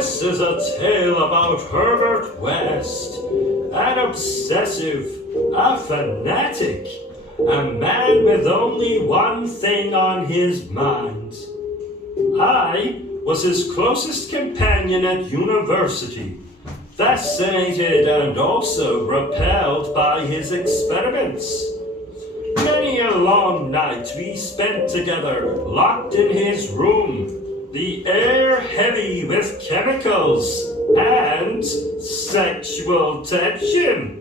This is a tale about Herbert West, an obsessive, a fanatic, a man with only one thing on his mind. I was his closest companion at university, fascinated and also repelled by his experiments. Many a long night we spent together, locked in his room, the air heavy with chemicals and sexual tension.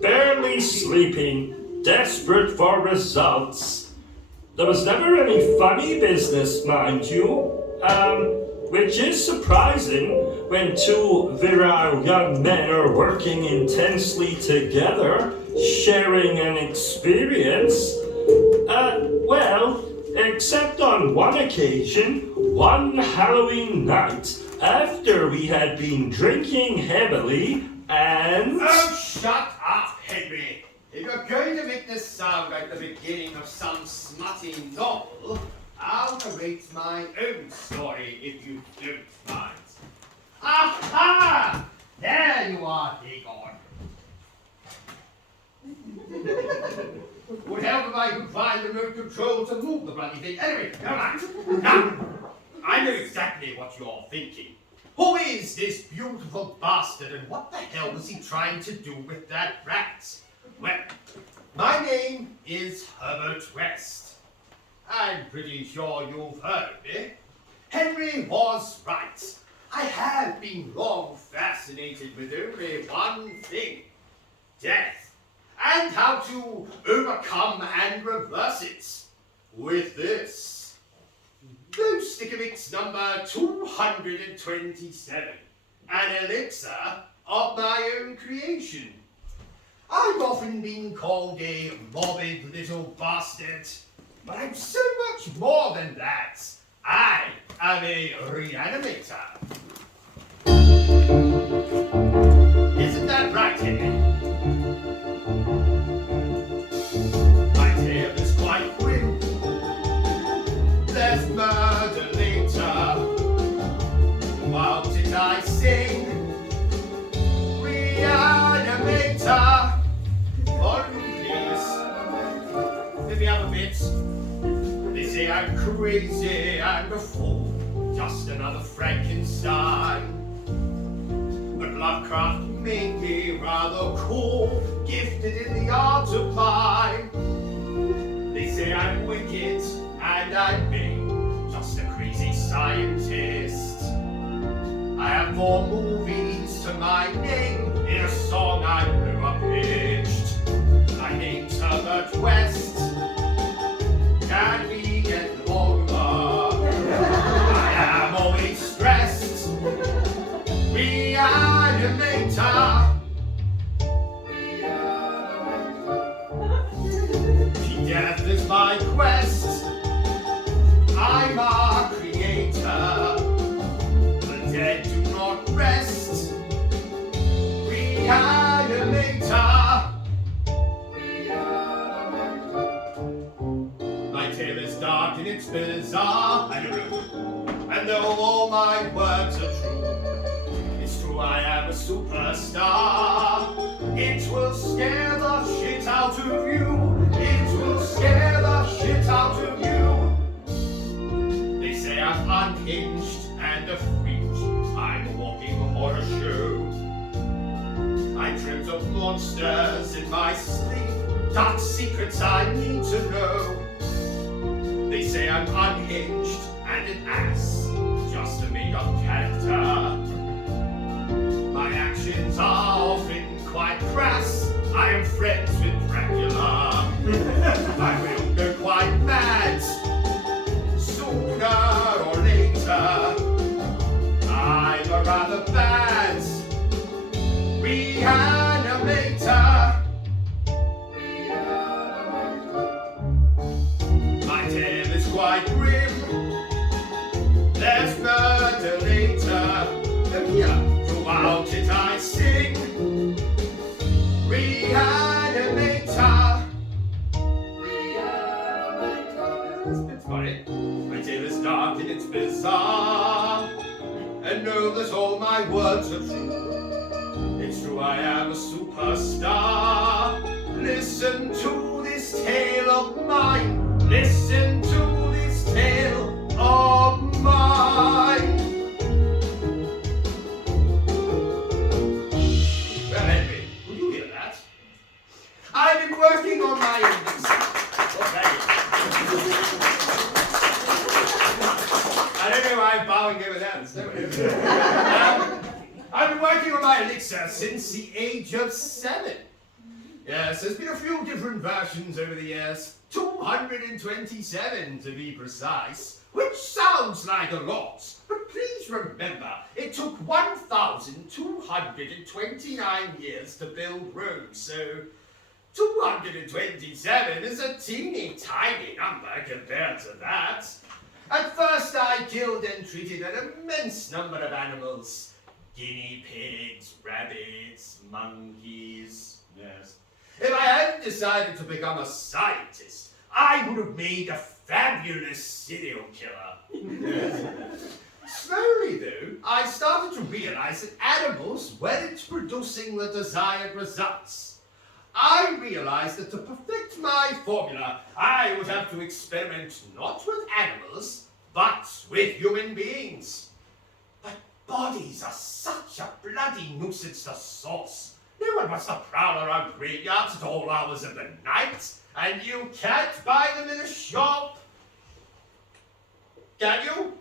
Barely sleeping, desperate for results. There was never any funny business, mind you, which is surprising when two virile young men are working intensely together, sharing an experience. Well, except on one occasion, one Halloween night, after we had been drinking heavily and... Oh, shut up, Henry! If you're going to make this sound like the beginning of some smutty novel, I'll narrate my own story if you don't mind. Aha! There you are, Dagon. Would help if I could find the remote control to move the bloody thing. Anyway, never mind. Now, I know exactly what you're thinking. Who is this beautiful bastard and what the hell was he trying to do with that rat? Well, my name is Herbert West. I'm pretty sure you've heard of me. Henry was right. I have been long fascinated with only one thing: death, and how to overcome and reverse it with this. Ghost stick of it's number 227, an elixir of my own creation. I've often been called a morbid little bastard, but I'm so much more than that. I am a reanimator. Isn't that right, Henry? My tale is quite grim. There's murder later. While did I sing? Reanimator. Please. Let me have a bit. They say I'm crazy and a fool, just another Frankenstein. But Lovecraft made me rather cool, gifted in the art of mine. They say I'm wicked and I'm mean, just a crazy scientist. I have 4 movies to my name in a song I never pitched. My name's Herbert West. Can we get longer? I am always stressed. Reanimator. Death is my quest. I'm a creator. The dead do not rest. Reanimator. My tale is dark and it's bizarre. I don't know. And though all my words are true, it's true I am a superstar. It will scare the shit out of you. It will scare the shit out of you. They say I'm unhinged and a freak. I'm a walking horror show. I dreamt of monsters in my sleep, dark secrets I need to know. They say I'm unhinged and an ass, just a made-up character. My actions are often quite crass. I am friends with Dracula. I will go quite mad, sooner or later. I'm a rather bad reanimator. My tale is quite grim. There's murder later. Look here, throughout it I sing. Reanimator. That's about it. My tale is dark and it's bizarre. and know that all my words are true. It's true I am a superstar. Listen to this tale of mine. Listen to this tale of mine. Well, Henry, will you hear that? I've been working on my endings. I don't know why I'm bowing over that. I've been working on my elixir since the age of 7. Yes, there's been a few different versions over the years. 227 to be precise, which sounds like a lot. But please remember, it took 1,229 years to build Rome, so 227 is a teeny tiny number compared to that. At first I killed and treated an immense number of animals. Guinea pigs, rabbits, monkeys, yes. If I hadn't decided to become a scientist, I would have made a fabulous serial killer. Yes. Slowly though, I started to realize that animals weren't producing the desired results. I realized that to perfect my formula, I would have to experiment not with animals, but with human beings. But bodies are such a bloody nuisance to source. No one wants to prowl around graveyards at all hours of the night, and you can't buy them in a shop. Can you?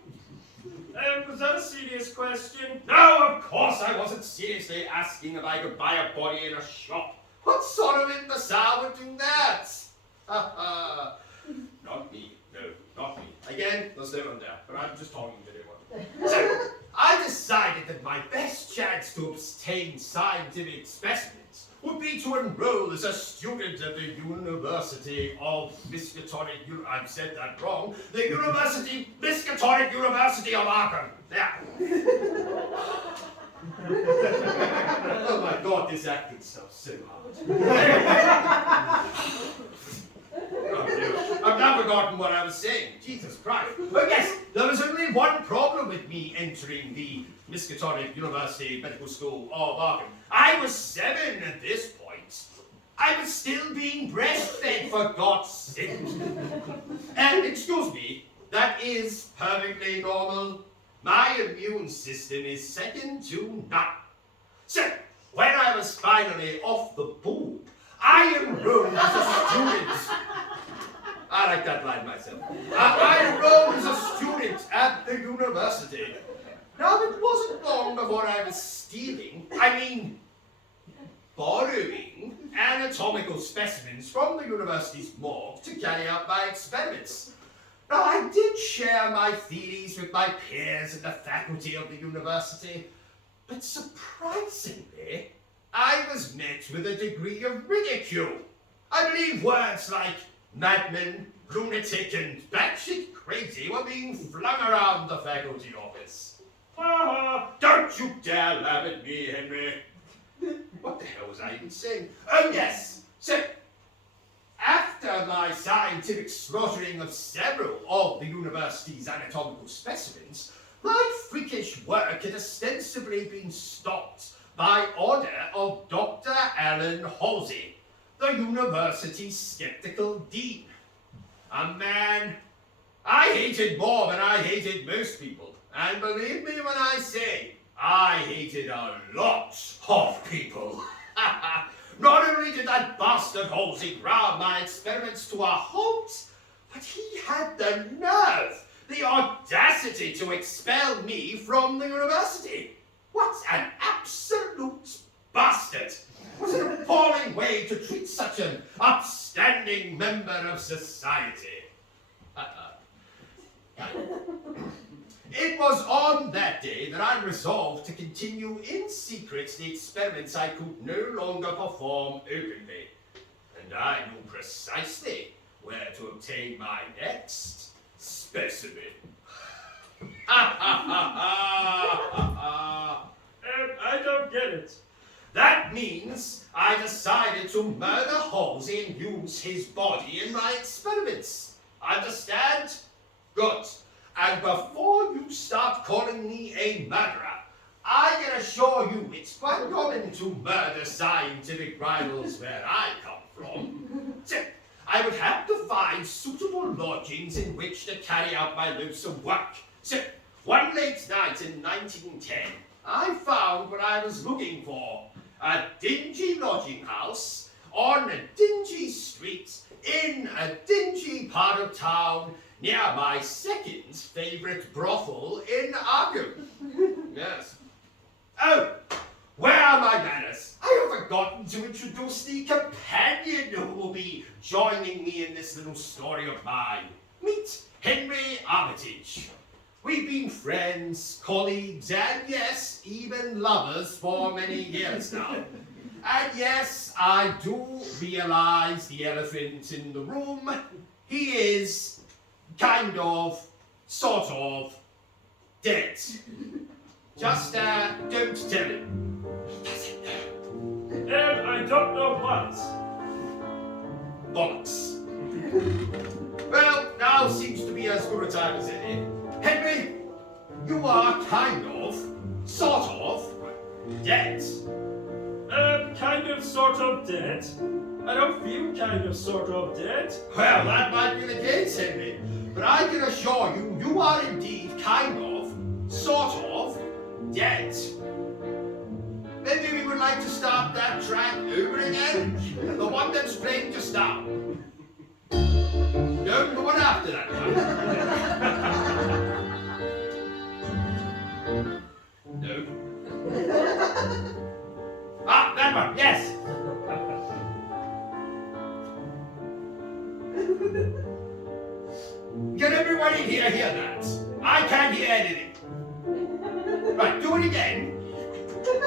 Was that a serious question? No, of course I wasn't seriously asking if I could buy a body in a shop. What sort of imbecile would do that? Not me. No, not me. Again, there's no one there, but I'm just talking to anyone. So, I decided that my best chance to obtain scientific specimens would be to enroll as a student at the University of Miskatonic, I've said that wrong, the Miskatonic University of Arkham. Yeah. Oh my God, this acting stuff's so hard. Oh, dear. I've now forgotten what I was saying. Jesus Christ. But yes, there was only one problem with me entering the Miskatonic University Medical School of Arkham. I was 7 at this point. I was still being breastfed, for God's sake. And excuse me, that is perfectly normal. My immune system is second to none. So, when I was finally off the boob, I enrolled as a student. I like that line myself. I enrolled as a student at the university. Now, it wasn't long before I was borrowing anatomical specimens from the university's morgue to carry out my experiments. Now, I did share my theories with my peers in the faculty of the university, but surprisingly, I was met with a degree of ridicule. I believe words like madman, lunatic, and batshit crazy were being flung around the faculty office. Don't you dare laugh at me, Henry. What the hell was I even saying? Oh, yes. So, after my scientific slaughtering of several of the university's anatomical specimens, my freakish work had ostensibly been stopped by order of Dr. Alan Halsey, the university's skeptical dean. A man I hated more than I hated most people. And believe me when I say, I hated a lot of people. Not only did that bastard Halsey ground my experiments to a halt, but he had the nerve, the audacity to expel me from the university. What an absolute bastard! What an appalling way to treat such an upstanding member of society. It was on that day that I resolved to continue in secret the experiments I could no longer perform openly. And I knew precisely where to obtain my next specimen. I don't get it. That means I decided to murder Halsey and use his body in my experiments. Understand? Good. And before you start calling me a murderer, I can assure you it's quite common to murder scientific rivals where I come from. So, I would have to find suitable lodgings in which to carry out my loathsome work. So, one late night in 1910, I found what I was looking for. A dingy lodging house on a dingy street in a dingy part of town near my second favourite brothel in Arkham. Yes. Oh, where are my manners? I have forgotten to introduce the companion who will be joining me in this little story of mine. Meet Henry Armitage. We've been friends, colleagues, and yes, even lovers for many years now. And yes, I do realize the elephant in the room. He is kind of, sort of, dead. Just, don't tell him. He doesn't know. I don't know what. Bollocks. Well, now seems to be as good a time as any. Henry, you are kind of, sort of, dead. Kind of, sort of dead. I don't feel kind of, sort of dead. Well, that might be the case, Henry. But I can assure you, you are indeed kind of, sort of, dead. Maybe we would like to start that track over again. The one that's playing just now. No, the one after that one. No. Ah, that one, yes. Can everyone in here hear that? I can't hear anything. Right, do it again.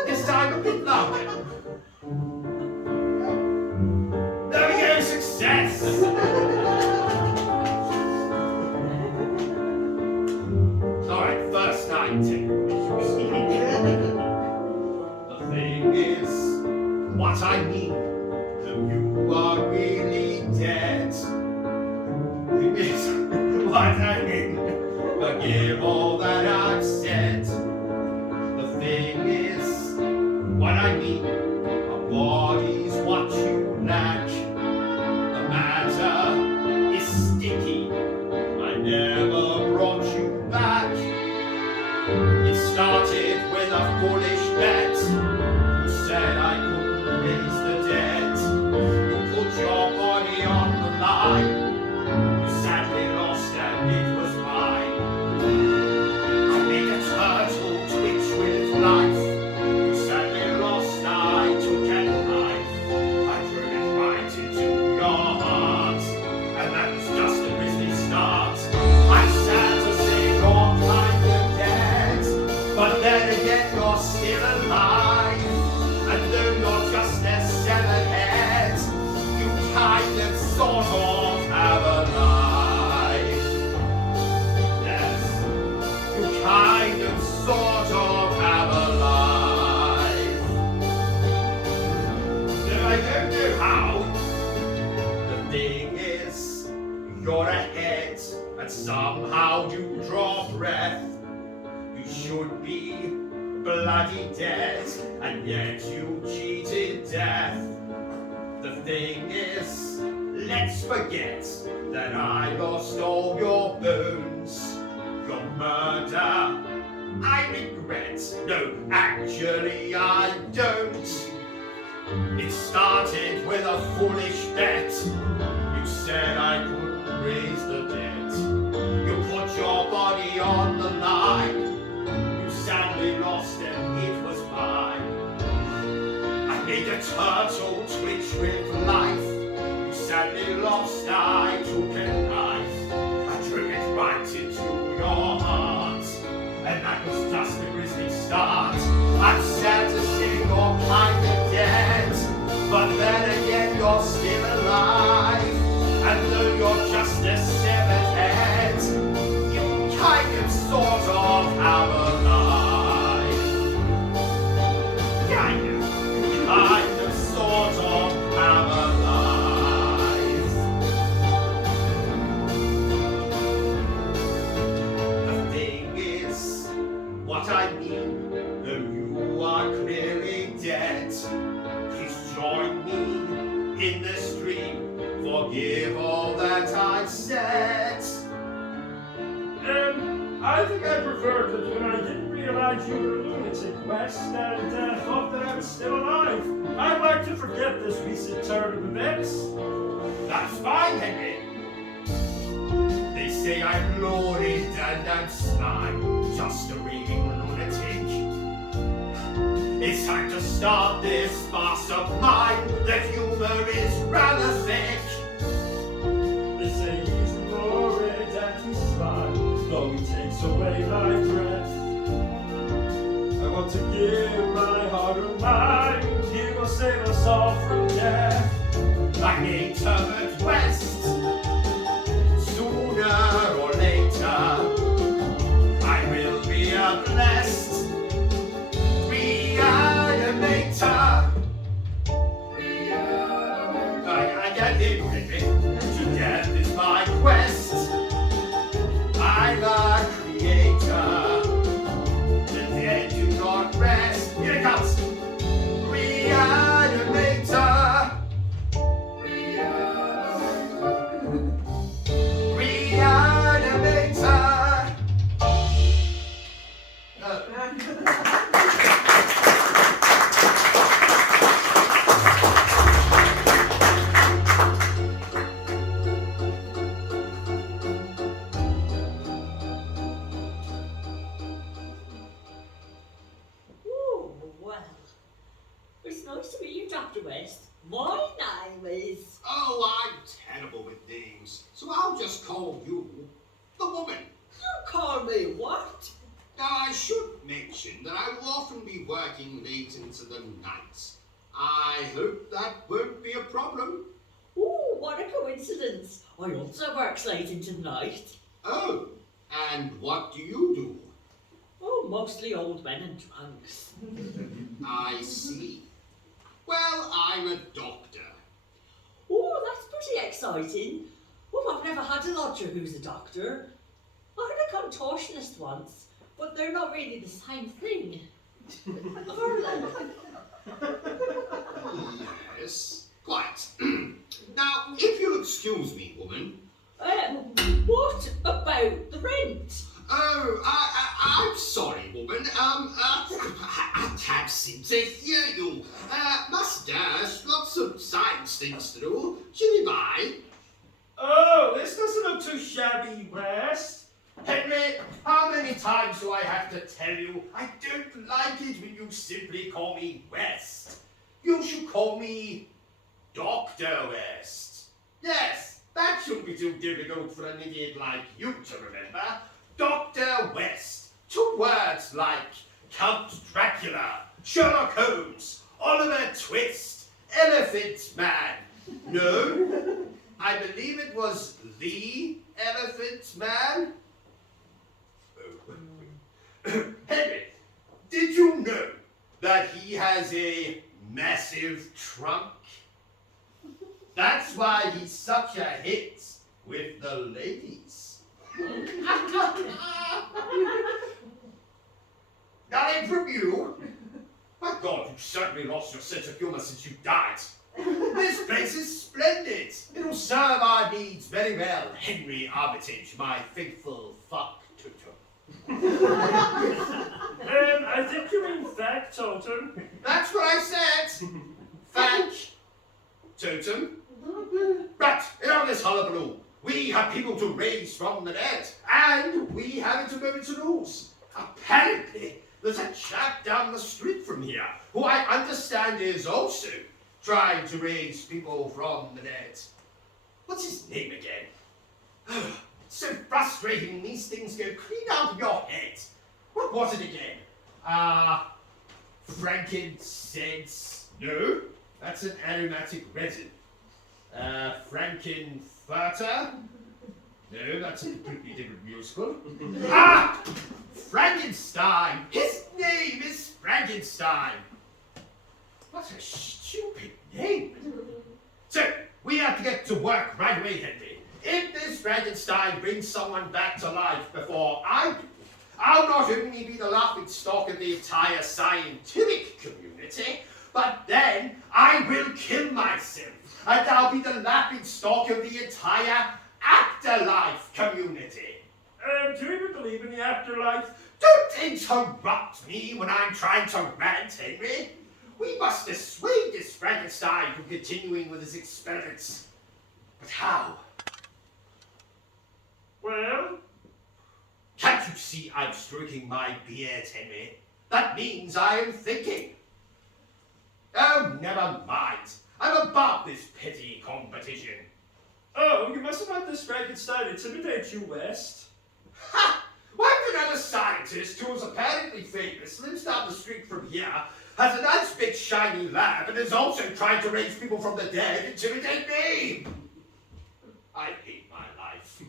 This time a bit louder. There we go, success! Alright, first night technical issues. The thing is, what I mean, that you are really dead. It is what I mean, forgive all that I've said. The thing is, what I mean, a body's what you lack. The matter is sticky, I never brought you back. It started with a foolish bet. You said I couldn't raise the dead. You put your body on the line. You sadly lost and it was mine. I made a turtle twitch with life. You sadly lost, I took a knife. I drew it right into your heart, and that was just a grisly start. I'm sad to say you're kind of dead, but then again you're still alive. And though you're just a severed head, you kind of sort of have a life. Yes, you kind of sort of have a life. Though I don't know how. The thing is, you're ahead, and somehow you draw breath. You should be bloody dead, and yet you cheated death. The thing is, let's forget that I lost all your bones. Your murder, I regret. No, actually I don't. It started with a foolish bet. You said I couldn't raise the dead. You put your body on the line. You sadly lost and it was mine. I made a turtle twitch with life. You sadly lost, I took a knife. I drew it right into your heart, and that was just a grisly start. I'm sad to say you're kind of dead, but then again you're still alive. And though you're just a severed head, you kind of sort of have a life. Kind of sort of have a life. all that I said. I think I preferred it when I didn't realize you were a lunatic, West, and thought that I was still alive. I'd like to forget this recent turn of events. That's fine, Henry. They say I'm lurid and I'm sly, just a raving lunatic. It's time to start this farce of mine. The humor is rather thick. They say he's lurid and he's sly, though he takes away my breath. I want to give my heart and mind. He will save us all from death. I need Herbert West. Sooner or later, I will be a blessed reanimator. I get it, Henry. To death is my quest. I'm a creator. The dead do not rest. Here it comes. Reanimator. Reanimator. Oh, well. It's nice to meet you, Dr. West. My name is... Oh, I'm terrible with names, so I'll just call you the woman. You call me what? Now, I should mention that I will often be working late into the night. I hope that won't be a problem. Oh, what a coincidence. I also work late into the night. Oh, and what do you do? Oh, mostly old men and drunks. I see. Well, I'm a doctor. Oh, that's pretty exciting. Oh, I've never had a lodger who's a doctor. I had a contortionist once, but they're not really the same thing. Are they? Yes, quite. Now, if you'll excuse me, woman. What about the rent? Oh, I'm sorry, woman. I can't seem to hear you. Mustache, lots of science things to do. Jimmy bye. Oh, this doesn't look too shabby, West. Henry, how many times do I have to tell you I don't like it when you simply call me West? You should call me Dr. West. Yes, that shouldn't be too difficult for an idiot like you to remember. Dr. West. 2 words like Count Dracula, Sherlock Holmes, Oliver Twist, Elephant Man. No, I believe it was the Elephant Man. Henry, did you know that he has a massive trunk? That's why he's such a hit with the ladies. Nothing from you? My God, you've certainly lost your sense of humor since you died. This place is splendid. It'll serve our needs very well, Henry Armitage, my faithful fuck tutor. I think you mean factotum. That's what I said. Fact totem. Right, in on this hullabaloo. We have people to raise from the dead, and we haven't a moment to lose. Apparently, there's a chap down the street from here who I understand is also trying to raise people from the dead. What's his name again? So frustrating, these things go clean out of your head. What was it again? Frankincense? No, that's an aromatic resin. Frankenfurter? No, that's a completely different musical. Frankenstein! His name is Frankenstein! What a stupid name! So, we have to get to work right away, Henry. If this Frankenstein brings someone back to life before I do, I'll not only be the laughingstock of the entire scientific community, but then I will kill myself. and I'll be the laughing stock of the entire afterlife community. Do you even believe in the afterlife? Don't interrupt me when I'm trying to rant, Henry. We must dissuade this Frankenstein from continuing with his experiments. But how? Well? Can't you see I'm stroking my beard, Henry? That means I am thinking. Oh, never mind. I'm above this petty competition. Oh, you mustn't let this Frankenstein intimidate you, West. Ha! Why would another scientist who is apparently famous, lives down the street from here, has a nice big shiny lab, and is also trying to raise people from the dead, intimidate me? I hate my life.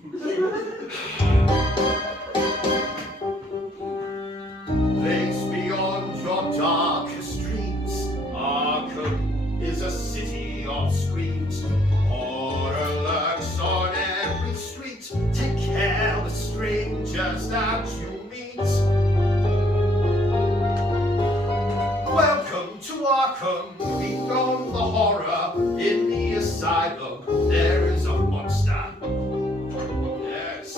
Place beyond your darkest dreams, Arkham is a city of screams. Horror lurks on every street. Take care the strangers that you meet. Welcome to Arkham. Beyond the horror in the asylum, there is a monster. Yes.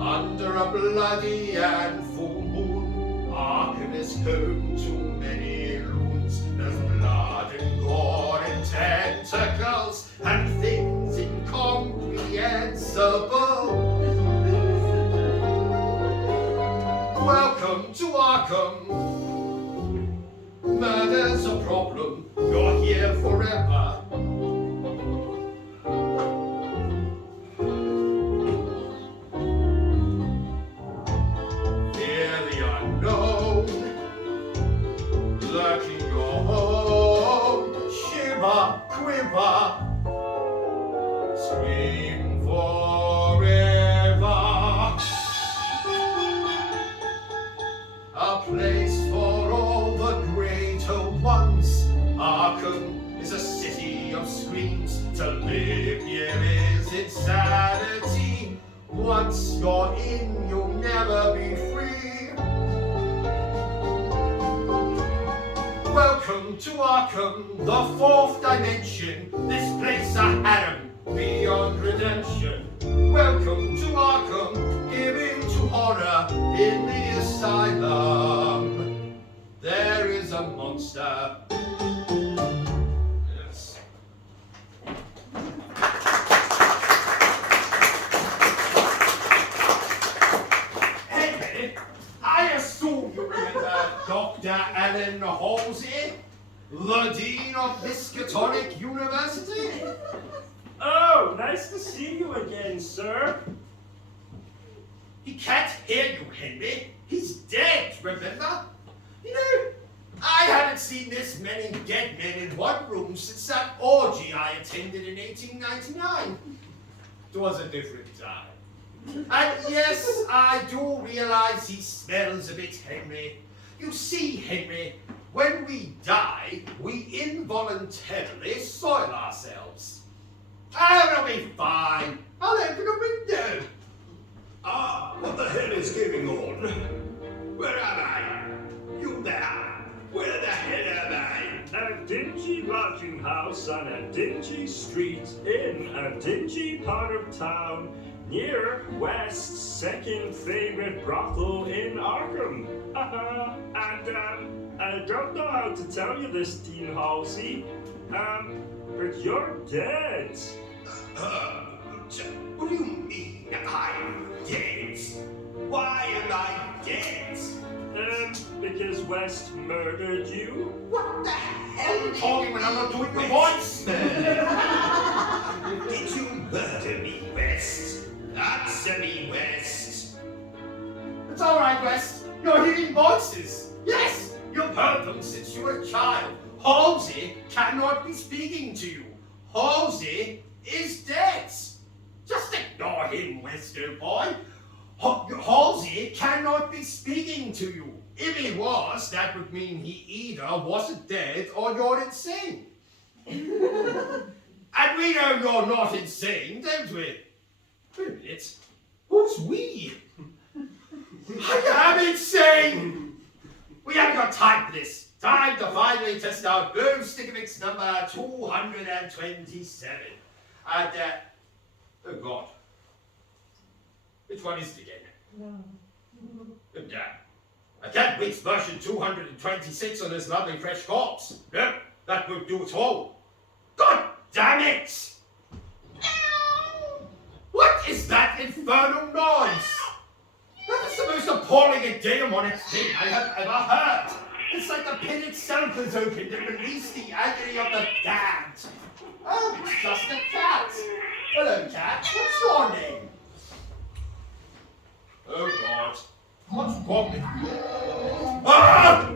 Under a bloody and full moon, Arkham is home to many loons. There's blood and gore and tentacles and things incomprehensible. Welcome to Arkham. Murder's a problem. You're here forever. Lurking your home, shiver, quiver, scream forever. A place for all the greater ones. Arkham is a city of screams. To live here is insanity. Once you're in, you'll never be free. Welcome to Arkham, the fourth dimension. This place a harem beyond redemption. Welcome to Arkham, giving to horror in the asylum. There is a monster. Yes. Hey, I assume you remember Dr. Alan Halsey, the Dean of Miskatonic University? Oh, nice to see you again, sir. He can't hear you, Henry. He's dead, remember? You know, I haven't seen this many dead men in one room since that orgy I attended in 1899. It was a different time. And yes, I do realize he smells a bit, Henry. You see, Henry, when we die, we involuntarily soil ourselves. Oh, it'll be fine. I'll open a window. Ah, what the hell is going on? Where am I? You there? Where the hell am I? A dingy lodging house on a dingy street in a dingy part of town near West's second favorite brothel in Arkham. And I don't know how to tell you this, Dean Halsey, but you're dead. What do you mean I'm dead? Why am I dead? Because West murdered you. What the hell are you talking when I'm not doing the voice? Did you murder me, West? Answer me, West. It's all right, West. You're hearing voices. Yes, you've heard them since you were a child. Halsey cannot be speaking to you. Halsey is dead. Just ignore him, West, old boy. Halsey cannot be speaking to you. If he was, that would mean he either wasn't dead or you're insane. And we know you're not insane, don't we? Wait a minute. Who's we? I am insane! We haven't got time for this. Time to finally test out boom stickmix number 227. And, oh God. Which one is it again? No. Oh, damn. I can't reach version 226 on this lovely fresh corpse. No, that won't do at all. God damn it! What is that infernal noise? That is the most appalling and demonic thing I have ever heard. It's like the pit itself has opened and released the agony of the damned. Oh, it's just a cat. Hello, cat. What's your name? Oh, God. What's wrong with you? Ah!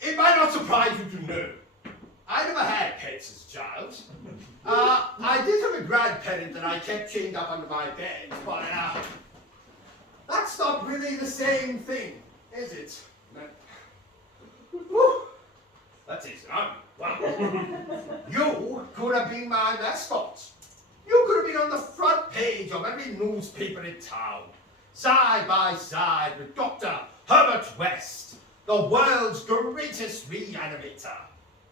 It might not surprise you to know, I never had pets as a child. I did have a grandparent that I kept chained up under my bed, but that's not really the same thing, is it? Whew. That's it, huh? Wow. You could have been my mascot. You could have been on the front page of every newspaper in town, side by side with Dr. Herbert West, the world's greatest reanimator.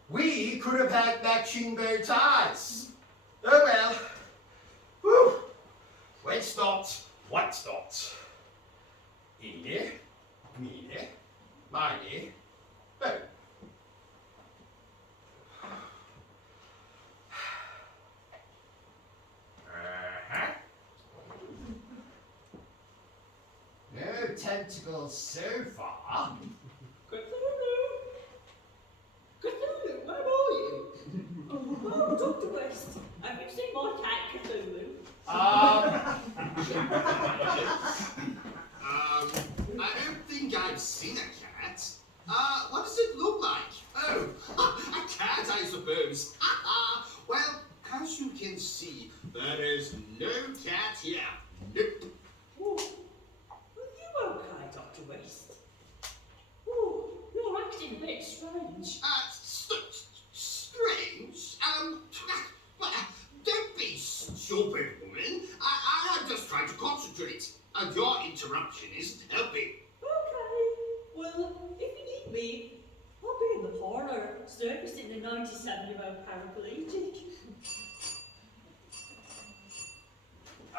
We could have had matching bow ties. Oh well. Whew. When's not, what's not? Eeny, meeny, miny, bow. No tentacles so far. Cthulhu, where are you? Oh, Dr. West, have you seen my cat Cthulhu? I don't think I've seen a cat. What does it look like? Oh, a cat, I suppose. Well, as you can see, there is no cat here. Nope. Oh, are you okay, Dr. West? Oh, you're acting a bit strange. Strange? Don't be stupid, woman. I'm just trying to concentrate, and your interruption isn't helping. Okay, well, if you need me, I'll be in the parlour, servicing the 97-year-old paraplegic.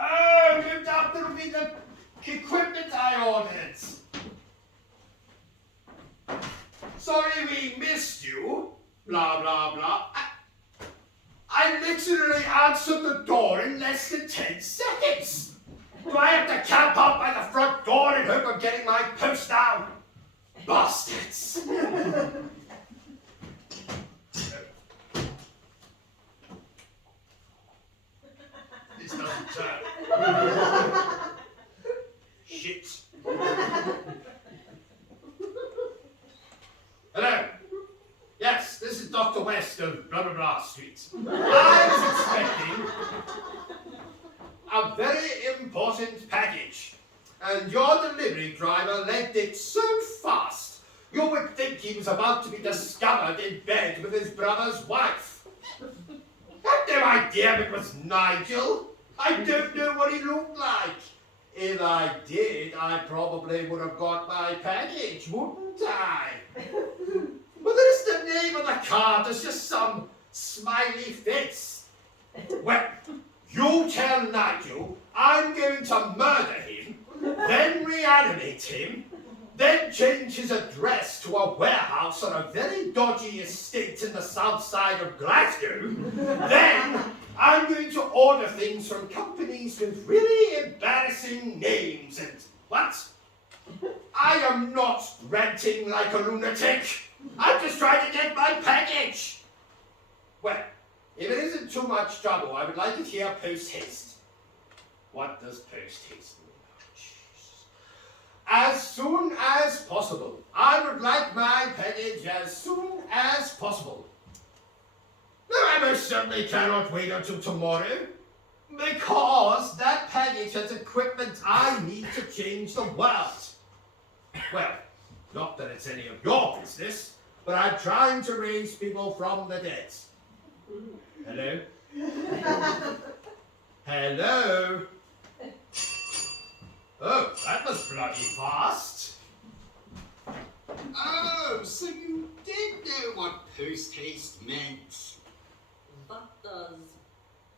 Oh, you doctor me the equipment I ordered. Sorry we missed you. Blah, blah, blah. I literally answered the door in less than 10 seconds. Do I have to camp out by the front door in hope of getting my post down? Bastards. This doesn't turn. Shit. Hello. Yes, this is Dr. West of blah blah blah Street. I was expecting a very important package, and your delivery driver left it so fast you would think he was about to be discovered in bed with his brother's wife. I had no idea it was Nigel. I don't know what he looked like. If I did, I probably would have got my package, wouldn't I? But there's the name of the card, there's just some smiley face. Well, you tell Nigel I'm going to murder him, then reanimate him, then change his address to a warehouse on a very dodgy estate in the south side of Glasgow. Then I'm going to order things from companies with really embarrassing names and what? I am not ranting like a lunatic. I'm just trying to get my package. Well, if it isn't too much trouble, I would like it here post-haste. What does post-haste mean? As soon as possible. I would like my package as soon as possible. No, I most certainly cannot wait until tomorrow, because that package has equipment I need to change the world. Well, Not that it's any of your business, but I'm trying to raise people from the dead. Hello? Hello? Oh, that was bloody fast. Oh, so you did know what post-haste meant. What does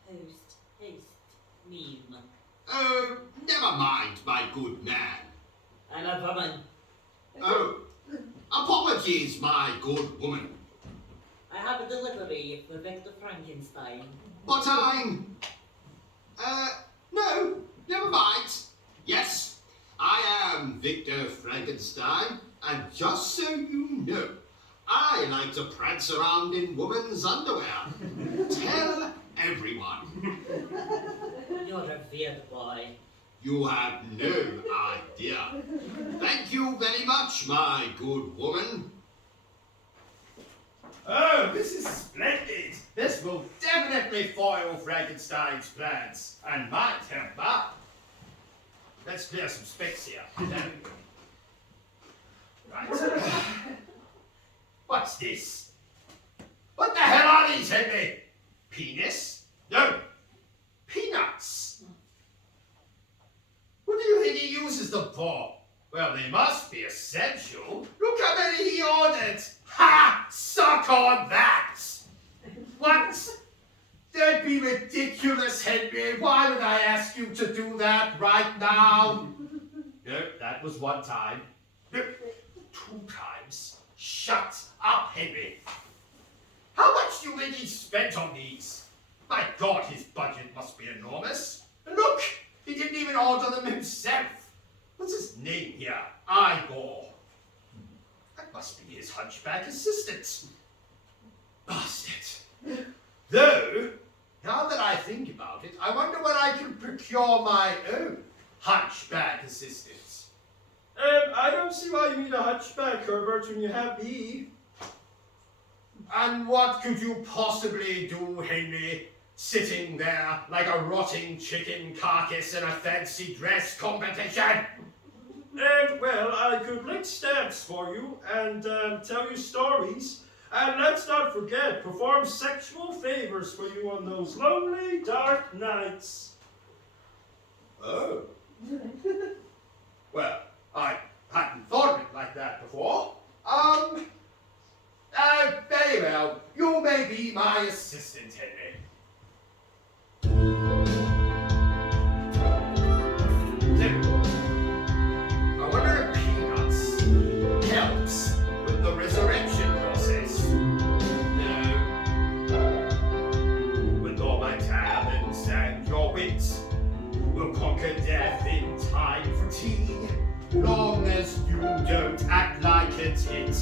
post-haste mean? Oh, never mind, my good man. I'm a woman. Oh, apologies, my good woman. I have a delivery for Victor Frankenstein. But I'm... no, never mind. Yes, I am Victor Frankenstein, and just so you know, I like to prance around in woman's underwear. Tell everyone. You're a weird boy. You have no idea. Thank you very much, my good woman. Oh, this is splendid. This will definitely foil Frankenstein's plans, and might help out. Let's clear some space here. There we go. Right. What's this? What the hell are these, Henry? Penis? No. Peanuts. What do you think he uses them for? Well, they must be essential. Look how many he ordered. Ha! Suck on that! What? Don't be ridiculous, Henry. Why would I ask you to do that right now? No, that was one time. No, 2 times. Shut up, Henry. How much do you think he spent on these? My God, his budget must be enormous. And look, he didn't even order them himself. What's his name here? Igor. That must be his hunchback assistant. Bastard. Though, now that I think about it, I wonder when I can procure my own hunchback assistant. I don't see why you need a hunchback, Herbert, when you have me. And what could you possibly do, Henry, sitting there like a rotting chicken carcass in a fancy dress competition? Well, I could lick stamps for you and tell you stories. And let's not forget, perform sexual favors for you on those lonely, dark nights. Oh. Well, I hadn't thought of it like that before. Very well. You may be my assistant, Henry. I wonder if peanuts helps with the resurrection process. No. With all my talents and your wits, we'll conquer death in time for tea. Long as you don't act like a tit.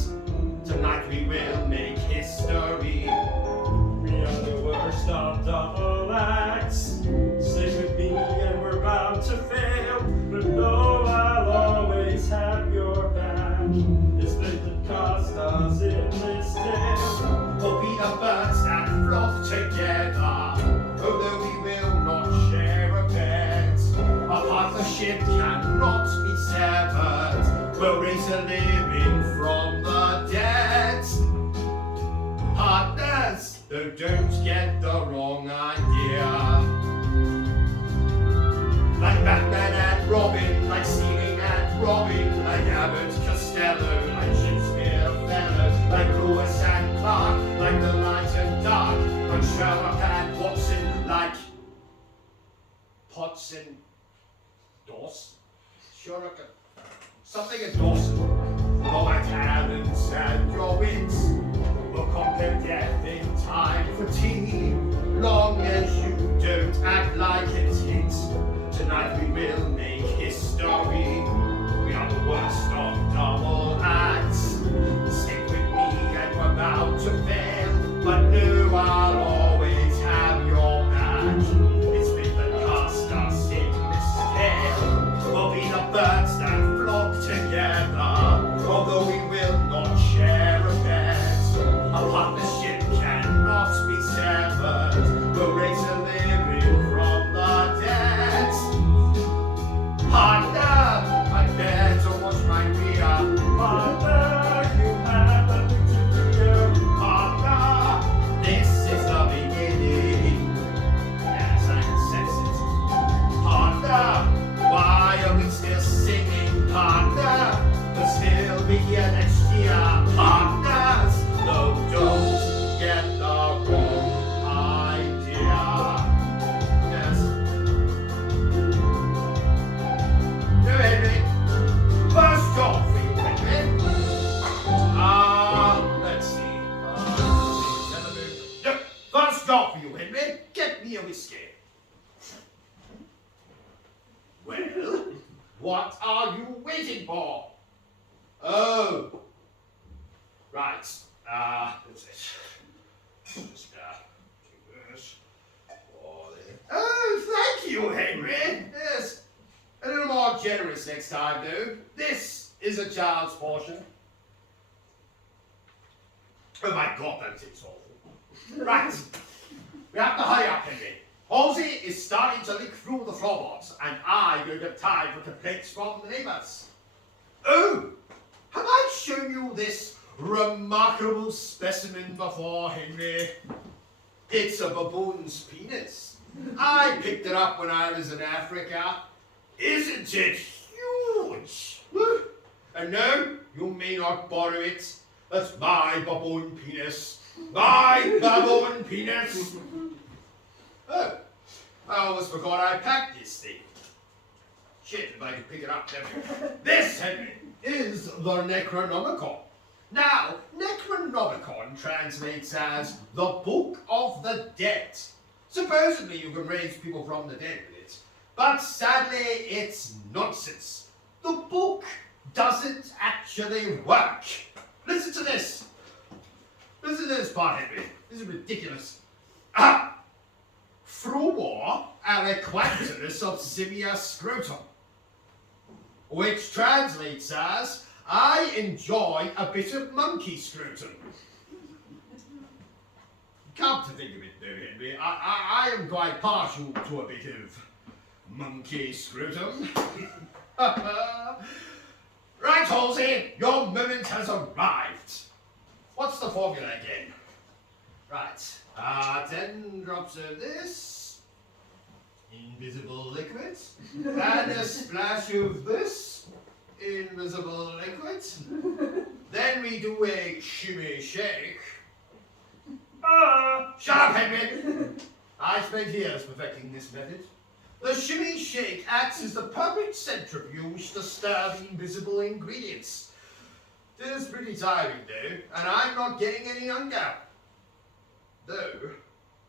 Tonight we will make history. We are the worst of double acts. Stay with me and we're bound to fail. But no, I'll always have your back. It's fate that cost us in this tale. We'll be the birds that flock together, although we will not share a bed. Our partnership cannot be severed. We'll raise a living from the dead. Partners, though don't get the wrong idea. Like Batman and Robin, like Stealing and Robin, like Abbott Costello, like Shakespeare Fellow, like Lewis and Clark, like the light and dark, like Sherlock and Watson, like Potts and Dawson, Sherlock and something and Dawson. With all my talents and your wits, we'll conquer death in time for tea. Long as you don't act like a tit. Tonight we will make history. We are the worst of double acts. Stick with me and we're bound to fail. But no, I'll always have your back. It's fate that cast us in this tale. We'll be the birds that flock together, although we will not share a bed. A partnership can start for you, Henry. Get me a whiskey. Well, what are you waiting for? Oh. Right. That's it. Just, take this. Oh, thank you, Henry. Yes. A little more generous next time, though. This is a child's portion. Oh my God, that tastes awful. Right. We have to hurry up, Henry. Halsey is starting to leak through the floorboards, and I don't have time for complaints from the neighbours. Oh, have I shown you this remarkable specimen before, Henry? It's a baboon's penis. I picked it up when I was in Africa. Isn't it huge? And no, you may not borrow it. That's my baboon penis. My baboon penis. Oh, I almost forgot I packed this thing. Shit, if I could pick it up, then. This, Henry, is the Necronomicon. Now, Necronomicon translates as the Book of the Dead. Supposedly you can raise people from the dead with it, but sadly it's nonsense. The book doesn't actually work. Listen to this. Listen to this part, Henry. This is ridiculous. Fruor aliquantus of simia scrotum, which translates as, I enjoy a bit of monkey scrotum. Come to think of it though, Henry, I am quite partial to a bit of monkey scrotum. Right, Halsey, your moment has arrived. What's the formula again? Right, 10 drops of this, invisible liquid, and a splash of this, invisible liquid. Then we do a shimmy shake. Shut up, Henry! I spent years perfecting this method. The shimmy shake acts as the perfect centrifuge to stir the invisible ingredients. It is pretty tiring though, and I'm not getting any younger. Though,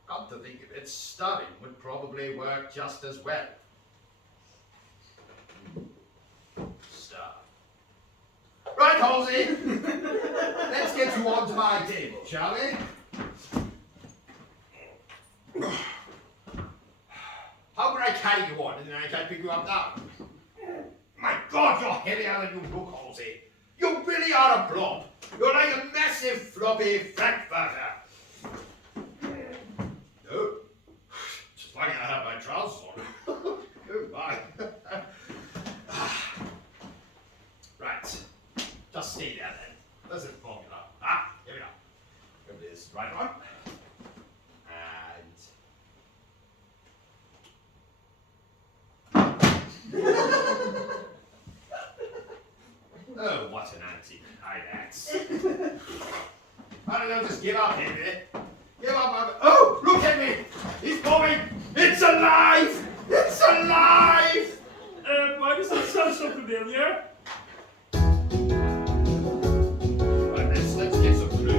come to think of it, stirring would probably work just as well. Stir. Right, Halsey! Let's get you onto my table, shall we? How can I carry you on and then I can't pick you up now? My God, you're heavier than you look, Halsey. You really are a blob. You're like a massive floppy frankfurter. No. Just funny I have my trousers on. Oh my. Right. Just stay there then. That's the formula. Here we go. Grab this right one. Oh, what an anti-climax. I don't know, just give up, Henry. Give up. Oh, look at me! He's moving! It's alive! It's alive! Why does that sound so familiar? Right, let's get some food.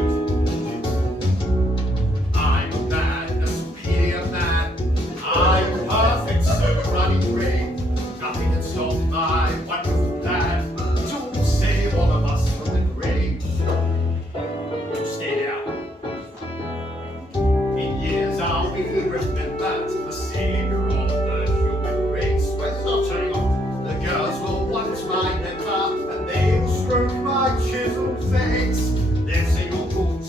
I'm a man, a superior man. I'm perfect, so running ring. Nothing can stop my wonderful plan to save all of us from the grave. You stay there. In years I'll be remembered, the savior of the human race. When it's not turning off, the girls will want my member, and they'll stroke my chiseled face. They'll say you're good,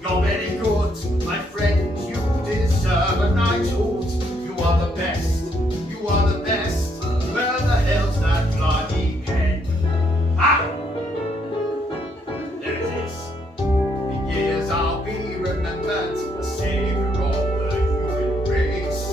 you're very good, my friend. You deserve a knighthood. You are the best. You are the best. Where the hell's that bloody pen? There it is. In years I'll be remembered, the savior of the human race.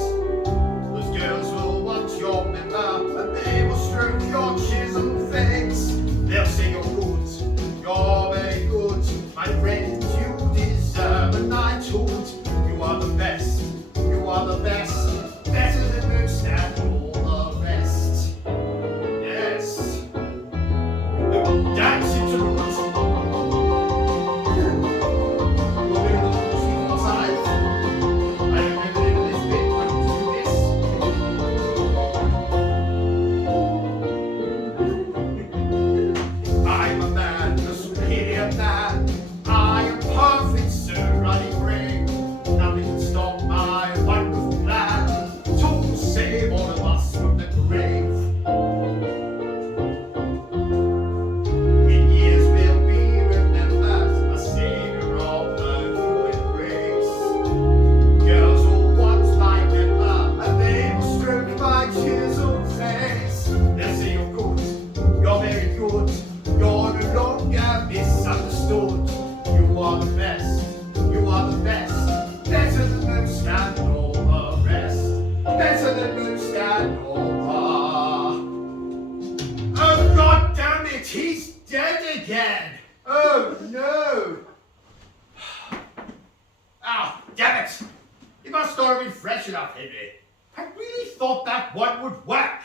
You must not have been fresh enough, Henry. I really thought that one would work.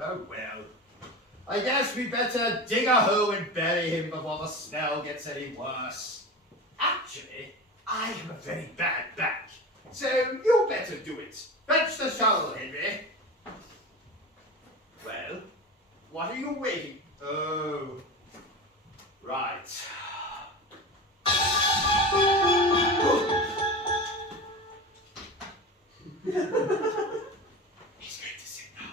Oh well. I guess we better dig a hole and bury him before the smell gets any worse. Actually, I have a very bad back, so you better do it. Fetch the shovel, Henry. Well, what are you waiting? Oh, right. He's going to sit now.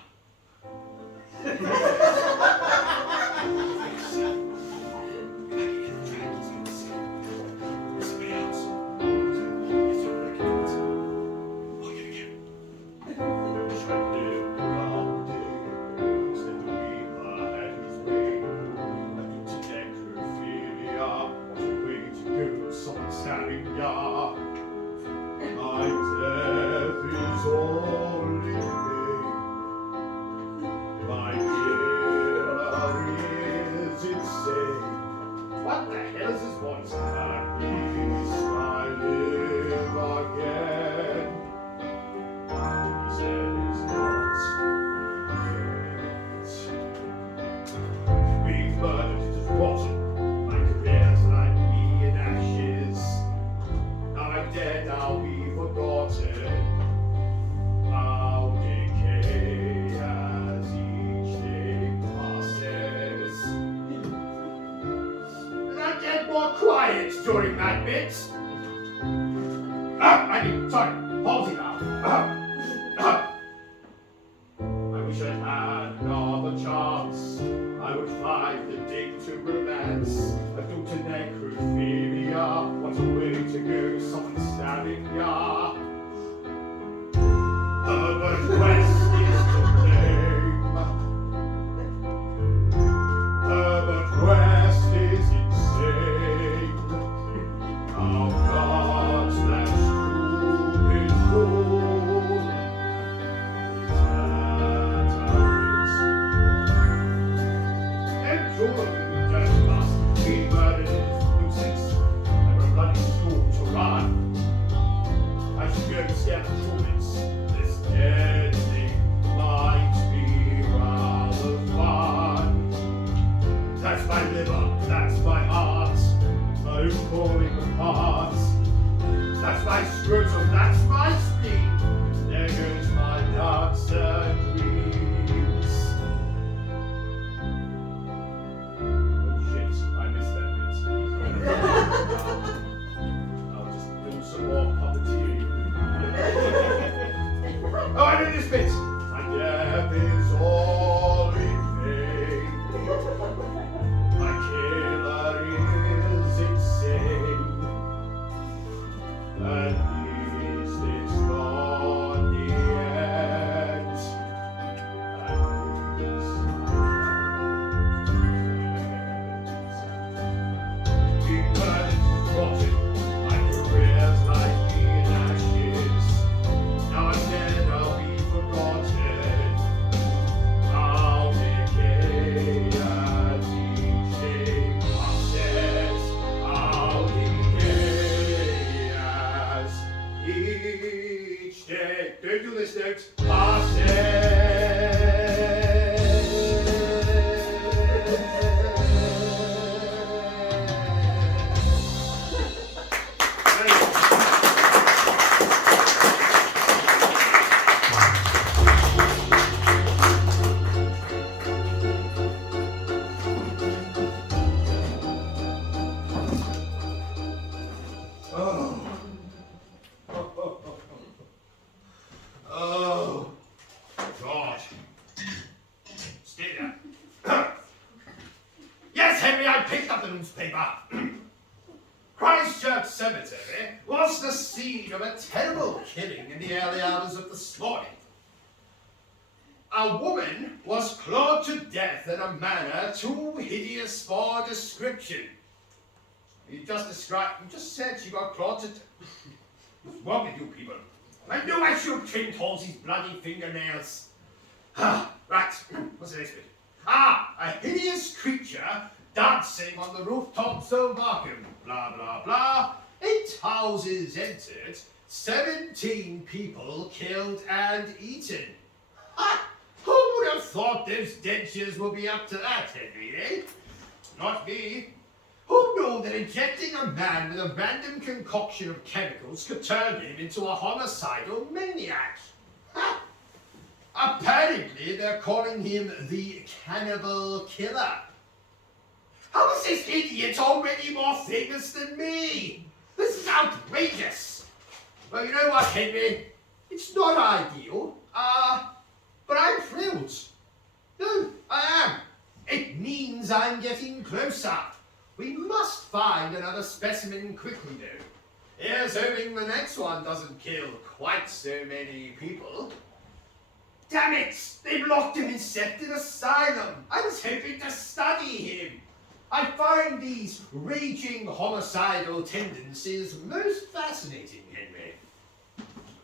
What the hell is this monster? Yes, I live again. He said it's not yet. Being murdered is just rotten. My career's like me in ashes. Now I'm dead, I'll be forgotten. I'll decay as each day passes. Get more quiet during that bit. Sorry, palsy now. I wish I'd had another chance. I would find the dig to romance. I go to necrophilia. What a way to go, someone stabbing ya. Herbert West is to blame. Herbert West is insane. Oh God, that stupid fool. That and Jordan, that must be murdered in his nuisance. Like a bloody school to run. I should go and scare the truants. This dead thing might be rather fun. That's my liver, that's my heart, I'm falling apart. That's my scrotum, that's my spleen. There goes my dancer dreams. Oh shit, I missed that bit. I'll just do some more puppeteering. Oh, I did this bit. My death is all in vain. My killer is insane. At least it's not the end. At least being murdered is rotten. My career's like me in ashes. Now I'm dead, I'll be forgotten. I'll decay as each day passes. I'll decay as each day. Don't do this note. Oh, God. Stay there. Yes, Henry, I picked up the newspaper. Christchurch Cemetery was the scene of a terrible killing in the early hours of this morning. A woman was clawed to death in a manner too hideous for description. You just said she got clawed to death. What's wrong with you people? I knew I should have trimmed Halsey's bloody fingernails. Right, what's the next bit? A hideous creature dancing on the rooftops of Markham. Blah, blah, blah. 8 houses entered, 17 people killed and eaten. Ha! Who would have thought those dentures would be up to that, Henry, eh? Not me. Who knew that injecting a man with a random concoction of chemicals could turn him into a homicidal maniac? Ha! Apparently, they're calling him the Cannibal Killer. How is this idiot already more famous than me? This is outrageous. Well, you know what, Henry? It's not ideal, but I'm thrilled. No, I am. It means I'm getting closer. We must find another specimen quickly, though. Here's hoping the next one doesn't kill quite so many people. Damn it! They've locked him in septic asylum. I was hoping to study him. I find these raging homicidal tendencies most fascinating, Henry.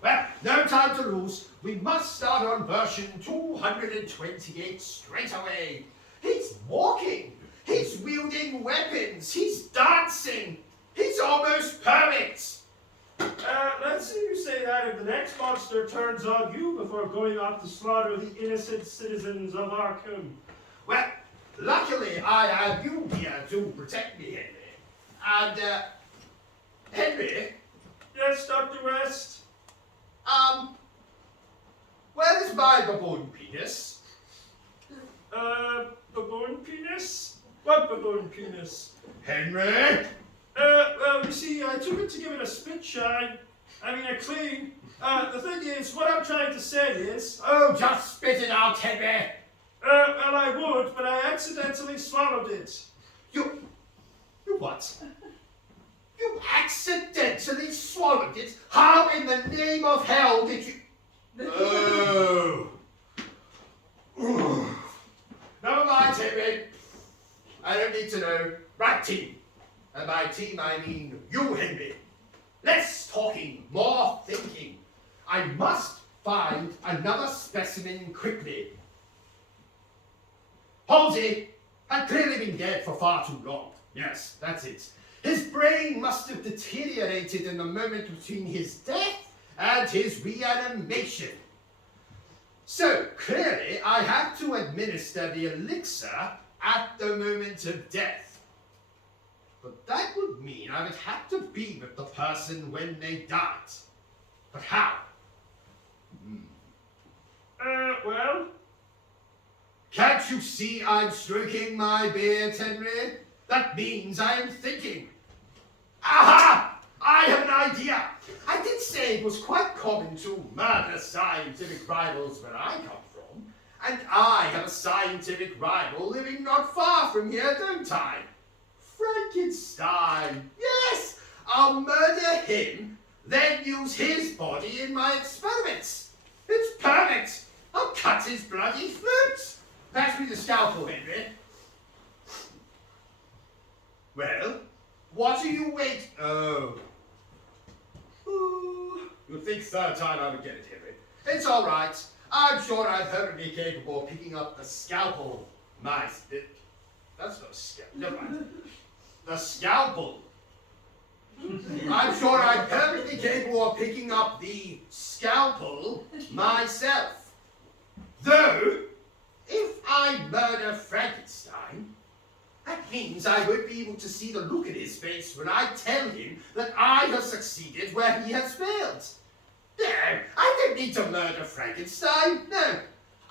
Well, no time to lose. We must start on version 228 straight away. He's walking. He's wielding weapons. He's dancing. He's almost perfect. Let's see you say that if the next monster turns on you before going off to slaughter the innocent citizens of Arkham. Well, luckily I have you here to protect me, Henry. And, Henry? Yes, Dr. West? Where is my baboon penis? Baboon penis? What baboon penis? Henry? Well, you see, I took it to give it a spit shine. I mean, a clean. The thing is, what I'm trying to say is... Oh, just spit it out, Henry. Well, I would, but I accidentally swallowed it. You what? You accidentally swallowed it? How in the name of hell did you... Oh. Never mind, Henry. I don't need to know. Right, team. And by team, I mean you, Henry. Less talking, more thinking. I must find another specimen quickly. Halsey had clearly been dead for far too long. Yes, that's it. His brain must have deteriorated in the moment between his death and his reanimation. So, clearly, I have to administer the elixir at the moment of death. But that would mean I would have to be with the person when they died. But how? Well? Can't you see I'm stroking my beard, Henry? That means I am thinking. Aha! I have an idea. I did say it was quite common to murder scientific rivals where I come from. And I have a scientific rival living not far from here, don't I? Frankenstein. Yes! I'll murder him, then use his body in my experiments. It's perfect. I'll cut his bloody throat. Pass me the scalpel, Henry. Well, what are you waiting? Oh. You'd think third time I would get it, Henry. It's all right. I'm sure I'm perfectly capable of picking up the scalpel. That's not a scalpel. Never mind. The scalpel. I'm sure I'm perfectly capable of picking up the scalpel myself. Though, if I murder Frankenstein, that means I won't be able to see the look in his face when I tell him that I have succeeded where he has failed. No, I don't need to murder Frankenstein. No,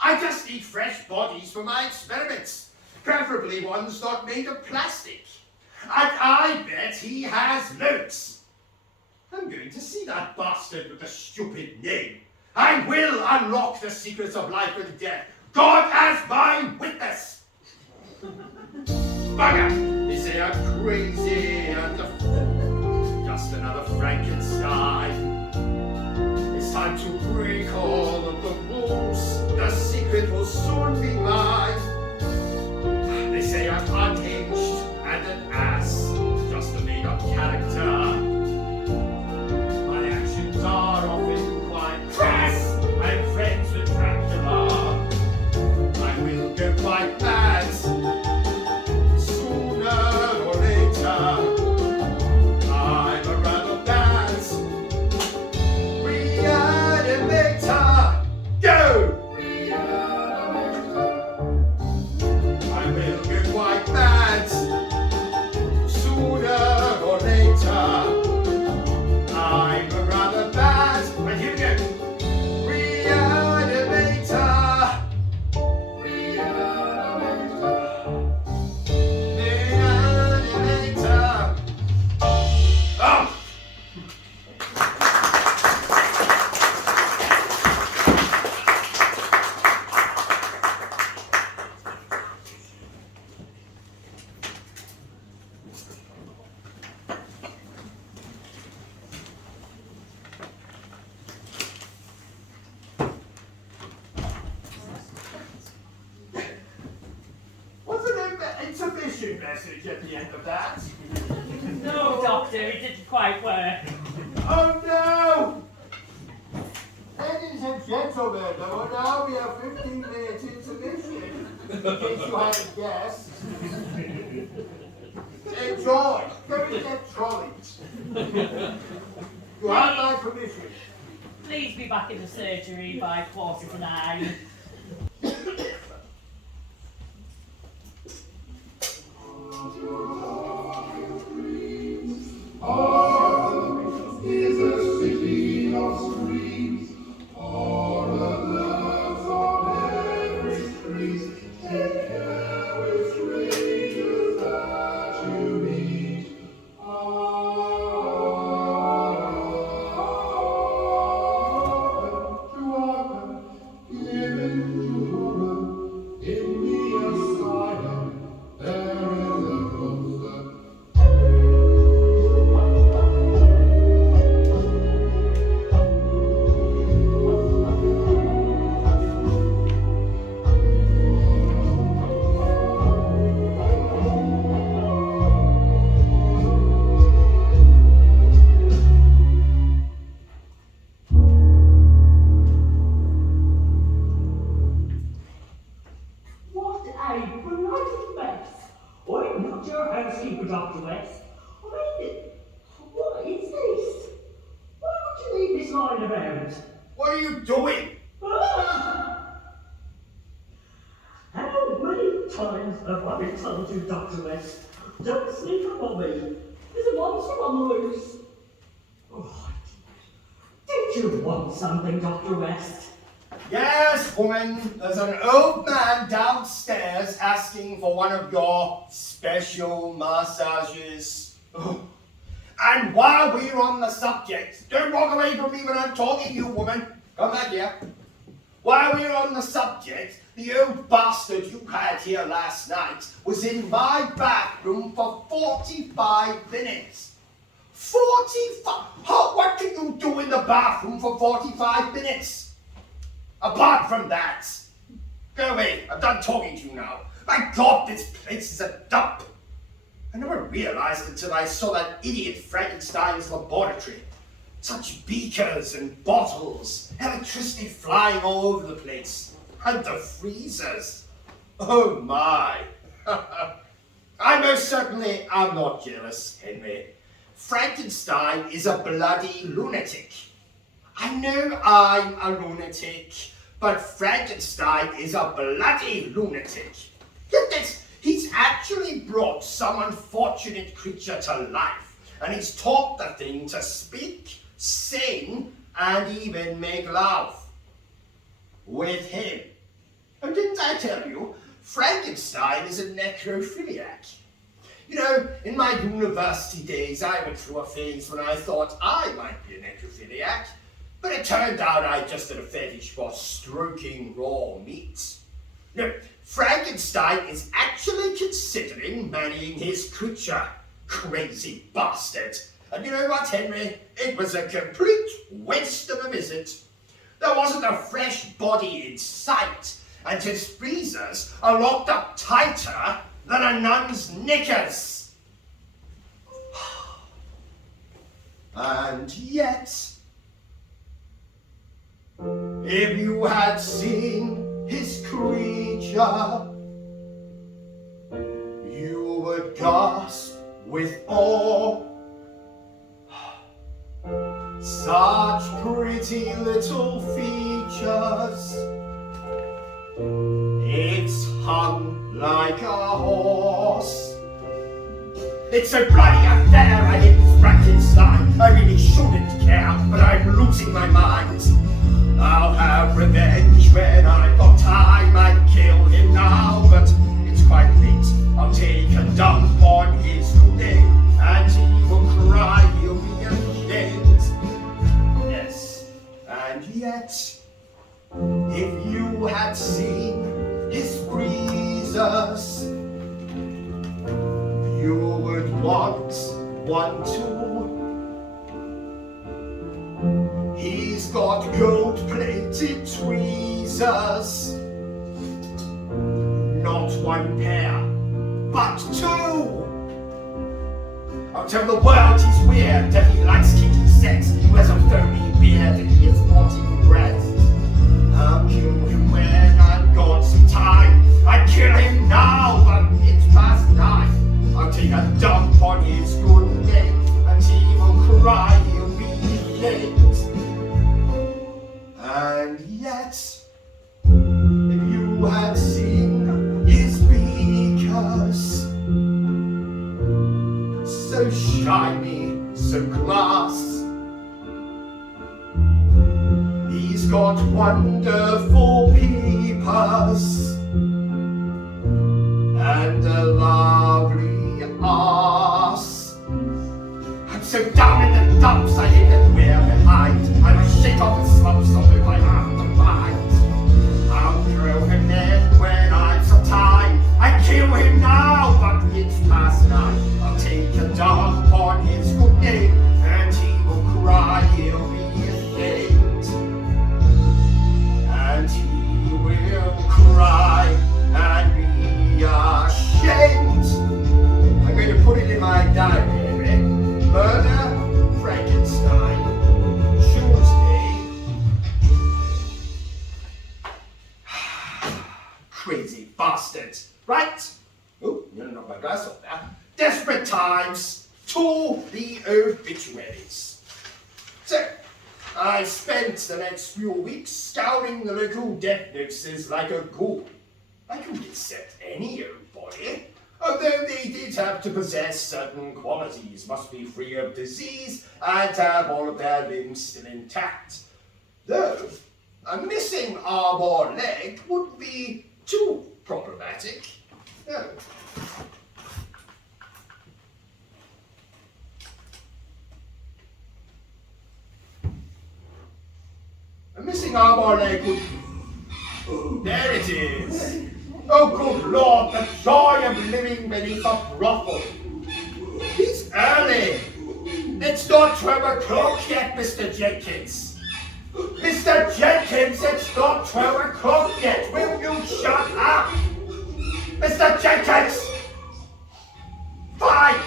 I just need fresh bodies for my experiments, preferably ones not made of plastic. And I bet he has loads. I'm going to see that bastard with the stupid name. I will unlock the secrets of life and death. God as my witness. Bugger! They say I'm crazy and just another Frankenstein. It's time to break all of the rules. The secret will soon be mine. They say I'm unhinged and an ass, just a made-up character. My actions are often quite crass. I'm friends with Dracula. I will go quite mad sooner or later. I'm a rather Intermission message at the end of that. No, Doctor, it didn't quite work. Oh no! Ladies and gentlemen, now we have 15 minutes intermission. In case you hadn't guessed. Enjoy! Go and get trolleys. You have my permission. Please be back in the surgery by 9:15. Armitage is a city of streams, all the loves on every street. Take care with strangers that you meet. Given to in the asylum, there is a poster. What a bloody mess! I'm not your housekeeper, Dr. West. I mean, what is this? Why would you leave this lying around? What are you doing? Ah! How many times have I been told you, Dr. West? Don't sneak up on me. There's a monster on the loose. Oh, did you want something, Dr. West? Yes, woman, there's an old man downstairs asking for one of your special massages. Oh. And while we're on the subject, don't walk away from me when I'm talking to you, woman. Come back here. While we're on the subject, the old bastard you had here last night was in my bathroom for 45 minutes. 45? What can you do in the bathroom for 45 minutes? Apart from that, go away. I'm done talking to you now. My God, this place is a dump. I never realized until I saw that idiot Frankenstein's laboratory. Such beakers and bottles, electricity flying all over the place, and the freezers. Oh my. I most certainly am not jealous, Henry. Frankenstein is a bloody lunatic. I know I'm a lunatic, but Frankenstein is a bloody lunatic. Get this, he's actually brought some unfortunate creature to life, and he's taught the thing to speak, sing, and even make love. With him. And didn't I tell you, Frankenstein is a necrophiliac. You know, in my university days, I went through a phase when I thought I might be a necrophiliac. But it turned out I just had a fetish for stroking raw meat. No, Frankenstein is actually considering marrying his creature. Crazy bastard. And you know what, Henry? It was a complete waste of a visit. There wasn't a fresh body in sight, and his freezers are locked up tighter than a nun's knickers. And yet, if you had seen his creature, you would gasp with awe. Such pretty little features. It's hung like a horse. It's a bloody affair. I hate this Frankenstein. I really shouldn't care, but I'm losing my mind. I'll have revenge when I've got time. I'd kill him now, but it's quite late. I'll take a dump on his name, and he will cry. He'll be ashamed. yet, if you had seen his breezes, you would want one too. He's got gold-plated tweezers, not one pair, but two. I'll tell the world he's weird, that he likes kinky sex, he wears a foamy beard, and he is wanting breath. I'll kill him when I've got some time. I'd kill him now, but it's past 9. I'll take a dump on his good name, and he will cry, he'll be late. And yet, if you had seen his beakers, so shiny, so glass, he's got wonderful peepers and a lovely arse. I'm so down in the dumps, I hate that we're behind. I must shake off the slumps of if I have to find. I'll throw him in when I've some time. I kill him now, but it's past 9. I'll take a dump on his good name, and he will cry, he'll be ashamed. And he will cry and be ashamed. I'm going to put it in my diary. Murder, Frankenstein, Tuesday. Crazy bastard. Right? Oh, nearly knocked my glass off there. Desperate times. To the obituaries. So, I spent the next few weeks scouring the local death notices like a ghoul. I couldn't accept any old body. Although they did have to possess certain qualities, must be free of disease, and have all of their limbs still intact. Though, a missing arm or leg would be too problematic. No. A missing arm or leg would... There it is! Oh, good Lord, the joy of living beneath a brothel. It's early. It's not 12 o'clock yet, Mr. Jenkins. Mr. Jenkins, it's not 12 o'clock yet. Will you shut up? Mr. Jenkins! Fine.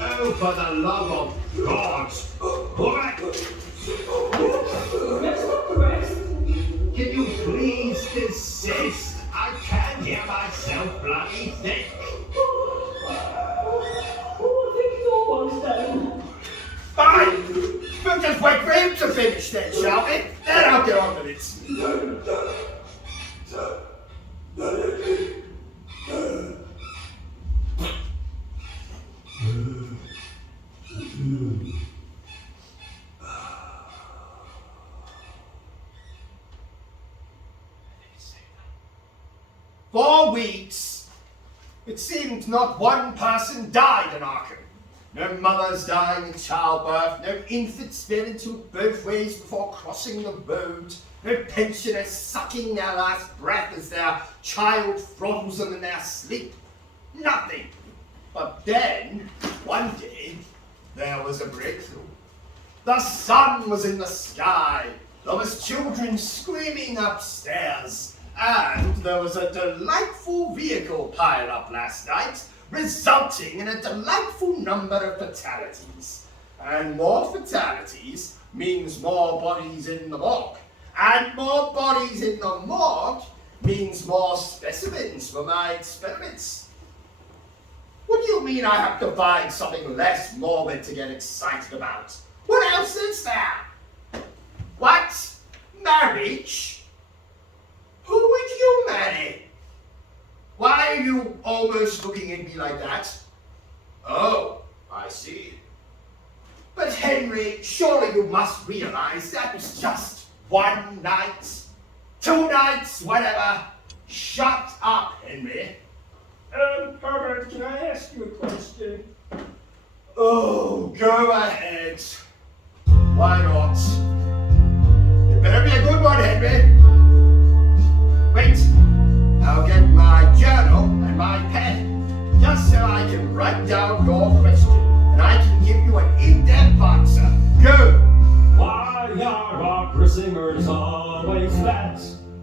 Oh, for the love of God! Woman! Can you please desist? I can't hear myself bloody think. I think it's almost done. Fine! We'll just wait for him to finish then, shall we? Then I'll get on with it. For weeks, it seemed not one person died in Arkham. No mothers dying in childbirth, no infants fell into both ways before crossing the road, no pensioners sucking their last breath as their child throttles them in their sleep. Nothing. But then, one day, there was a breakthrough. The sun was in the sky, there was children screaming upstairs, and there was a delightful vehicle piled up last night, resulting in a delightful number of fatalities. And more fatalities means more bodies in the morgue. And more bodies in the morgue means more specimens for my experiments. What do you mean I have to find something less morbid to get excited about? What else is there? What? Marriage? Who would you marry? Why are you almost looking at me like that? Oh, I see. But Henry, surely you must realize that was just one night. 2 nights, whatever. Shut up, Henry. Herbert, can I ask you write down your question, and I can give you an in-depth answer. Go! Why are opera singers always fat?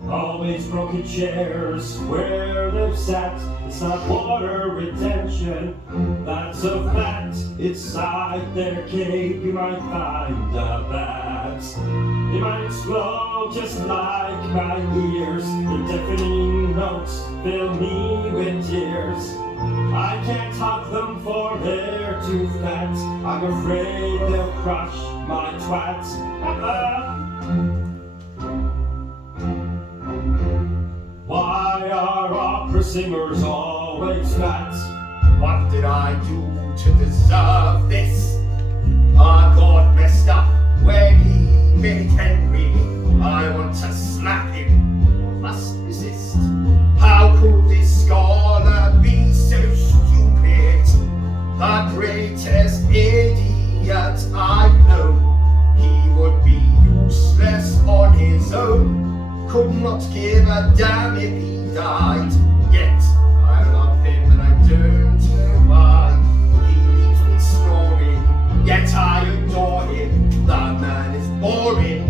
Always broken chairs where they've sat. It's not water retention, that's a fact. Inside their cave you might find a bat. They might explode just like my ears. The deafening notes fill me with tears. I can't hug them for they're too fat. I'm afraid they'll crush my twat. Why are opera singers always fat? What did I do to deserve this? Our God messed up when he made Henry. I want to slap him, must resist. How could this scholar be so stupid? The greatest idiot I've known. He would be useless on his own. Could not give a damn if he died. Yet I love him and I don't know why. He leaves me snoring, yet I adore him. The man is boring,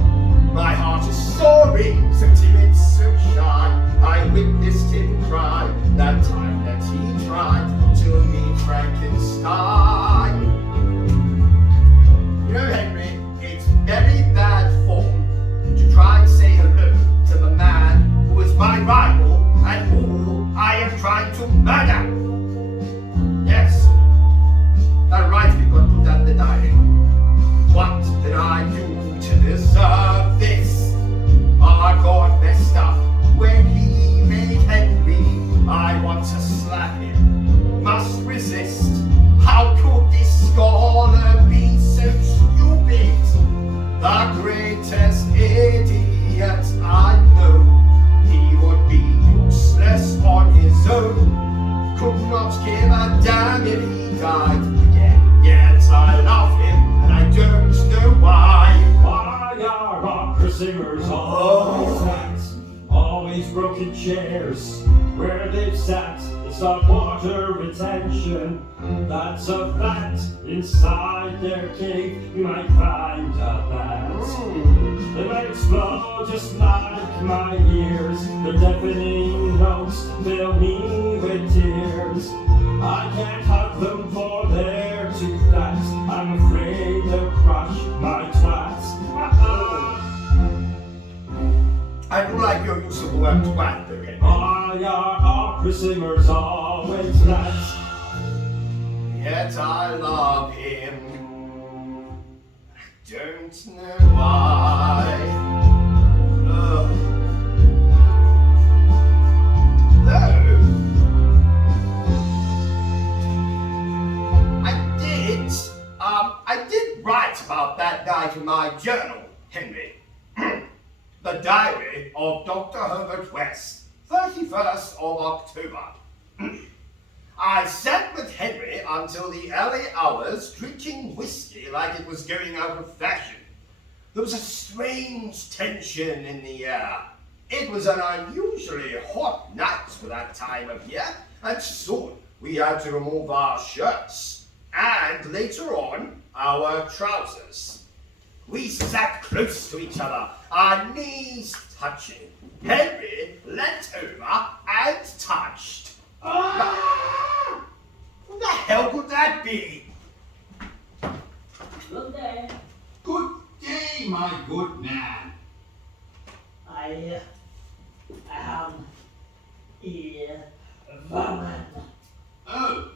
my heart is soaring. So timid, so shy, I witnessed him cry that time that he tried to meet Frankenstein. You know, Henry, it's very bad form to try and say hello to the man who is my rival and who I am trying to murder. Yes, that right, we got put down the diary. What did I do to deserve this? Our God messed up when he made Henry. I want to slap him, must resist. How could this scholar be so stupid? The greatest idiot I know. He would be useless on his own. Could not give a damn if he died again. Yet I love him and I don't know why. Why are opera singers always fat? Always broken chairs where they've sat. It's not water retention, that's a fact. Inside their cave you might find a bat. They might explode just like my ears. The deafening notes fill me with tears. I can't hug them for they're too fat. I'm afraid they'll crush my twats. I do like your use of the word twat again. Why are opera singers always fat? Yet I love him. I don't know why. Though I did write about that night in my journal, Henry. The diary of Dr. Herbert West, 31st of October. I sat with Henry until the early hours, drinking whiskey like it was going out of fashion. There was a strange tension in the air. It was an unusually hot night for that time of year, and soon we had to remove our shirts, and later on, our trousers. We sat close to each other, our knees touching. Henry leant over and touched. What the hell could that be? Good day. Good day, my good man. I am a woman. Oh,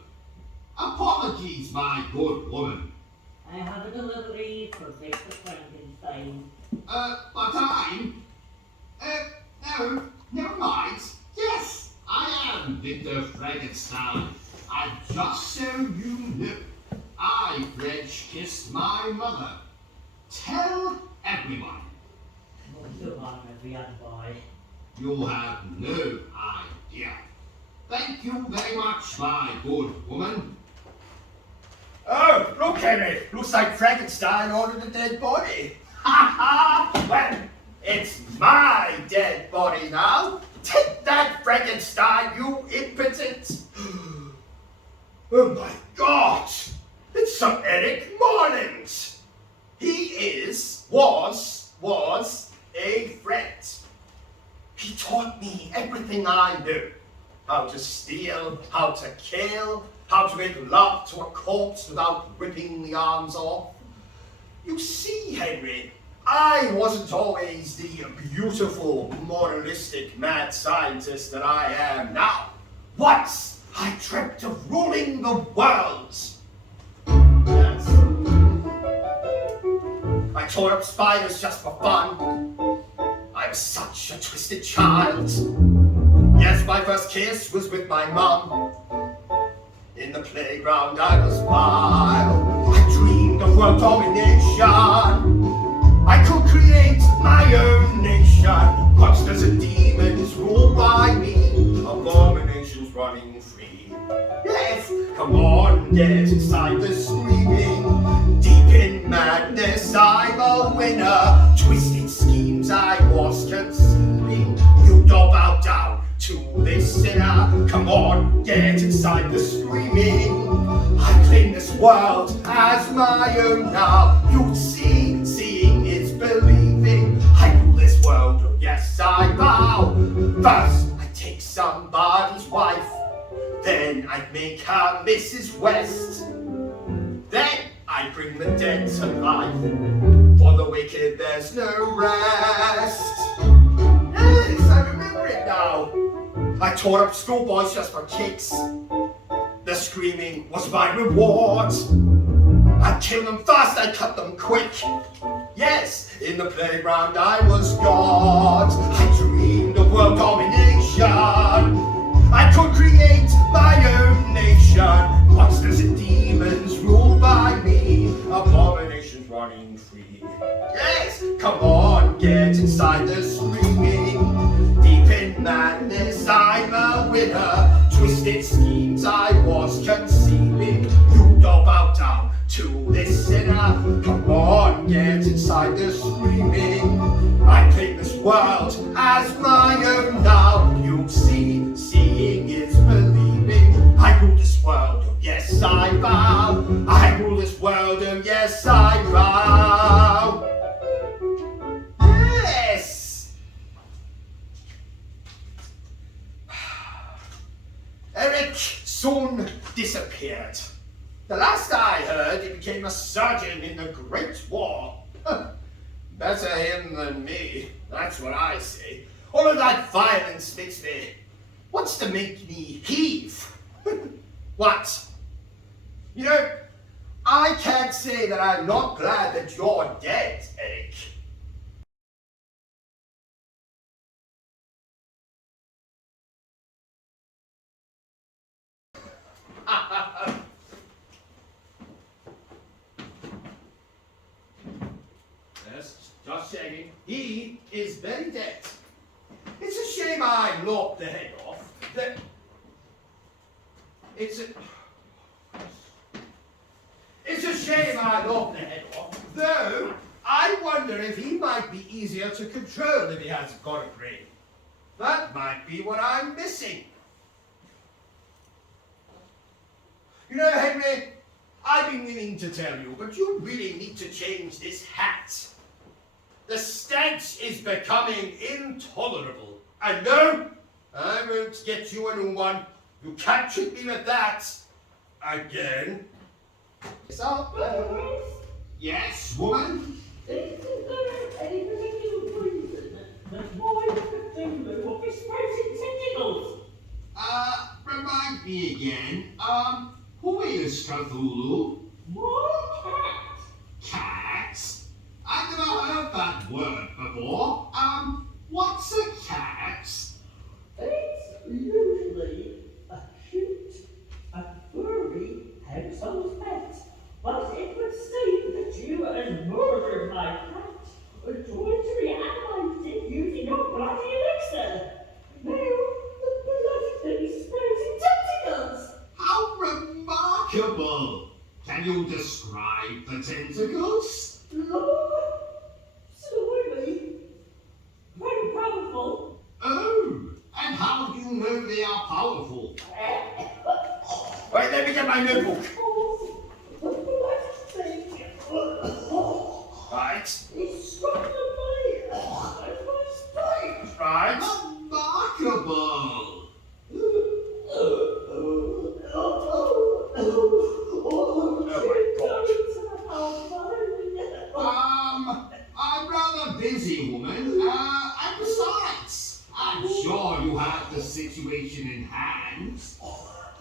apologies, my good woman. I have a delivery for Victor Frankenstein. But I'm... no, never mind. Yes, I am Victor Frankenstein. And just so you know, I French kissed my mother. Tell everyone. Go on, young boy. You'll have no idea. Thank you very much, my good woman. Oh, look, Henry. Looks like Frankenstein ordered a dead body. Ha ha! Well, it's my dead body now. Take that, Frankenstein, you impotent. Oh my how to steal, how to kill, how to make love to a corpse without ripping the arms off. You see, Henry, I wasn't always the beautiful, moralistic, mad scientist that I am now. Once I dreamt of ruling the world. Yes. I tore up spiders just for fun. I was such a twisted child. Yes, my first kiss was with my mum. In the playground I was wild. I dreamed of world domination. I could create my own nation. Monsters and demons ruled by me. Abominations running free. Yes, come on, get inside the screaming. Deep in madness, I'm a winner. Twisted schemes I was conceiving. You don't bow down to this sinner. Come on, get inside the screaming. I claim this world as my own now. You'll see, seeing is believing. I rule this world, oh yes I vow. First I take somebody's wife, then I make her Mrs. West. Then I bring the dead to life. For the wicked there's no rest. Yes, I remember it now. I tore up schoolboys just for kicks. The screaming was my reward. I'd kill them fast, I'd cut them quick. Yes, in the playground I was God. I dreamed of world domination. I could create my own nation. Monsters and demons ruled by me. Abominations running free. Yes, come on, get inside the screaming. Deep in madness, I'm a winner. Twisted schemes I was conceiving. You don't bow down to this sinner. Come on, get inside the screaming. I claim this world as my own now. You see, seeing is believing. I rule this world, oh yes I vow. I rule this world, oh yes I vow. Yes! Eric soon disappeared. The last I heard, he became a surgeon in the Great War. Better him than me, that's what I say. All of that violence wants to make me heave. What? You know, I can't say that I'm not glad that you're dead, Eric. Just checking. He is very dead. It's a shame I lopped the head off. It's a shame I lopped the head off. Though, I wonder if he might be easier to control if he has got a brain. That might be what I'm missing. You know, Henry, I've been meaning to tell you, but you really need to change this hat. The stench is becoming intolerable. And no, I won't get you a new one. You can't treat me with that. Again. Yes, woman? Isn't there any particular reason that why the finger will be sprouting tentacles? Remind me again. Who is Cthulhu? What cat? Cats? I've never heard that word before. What's a cat? It's usually a cute, a furry household pet. But it would seem that you has murdered my cat or tried to reanimate it using your bloody elixir. Now the bloody thing sprouting tentacles. How remarkable! Can you describe the tentacles? Long, slimy, very powerful. Oh, and how do you know they are powerful? Right, let me get my notebook. Right. He struck the my spine. Right. Remarkable!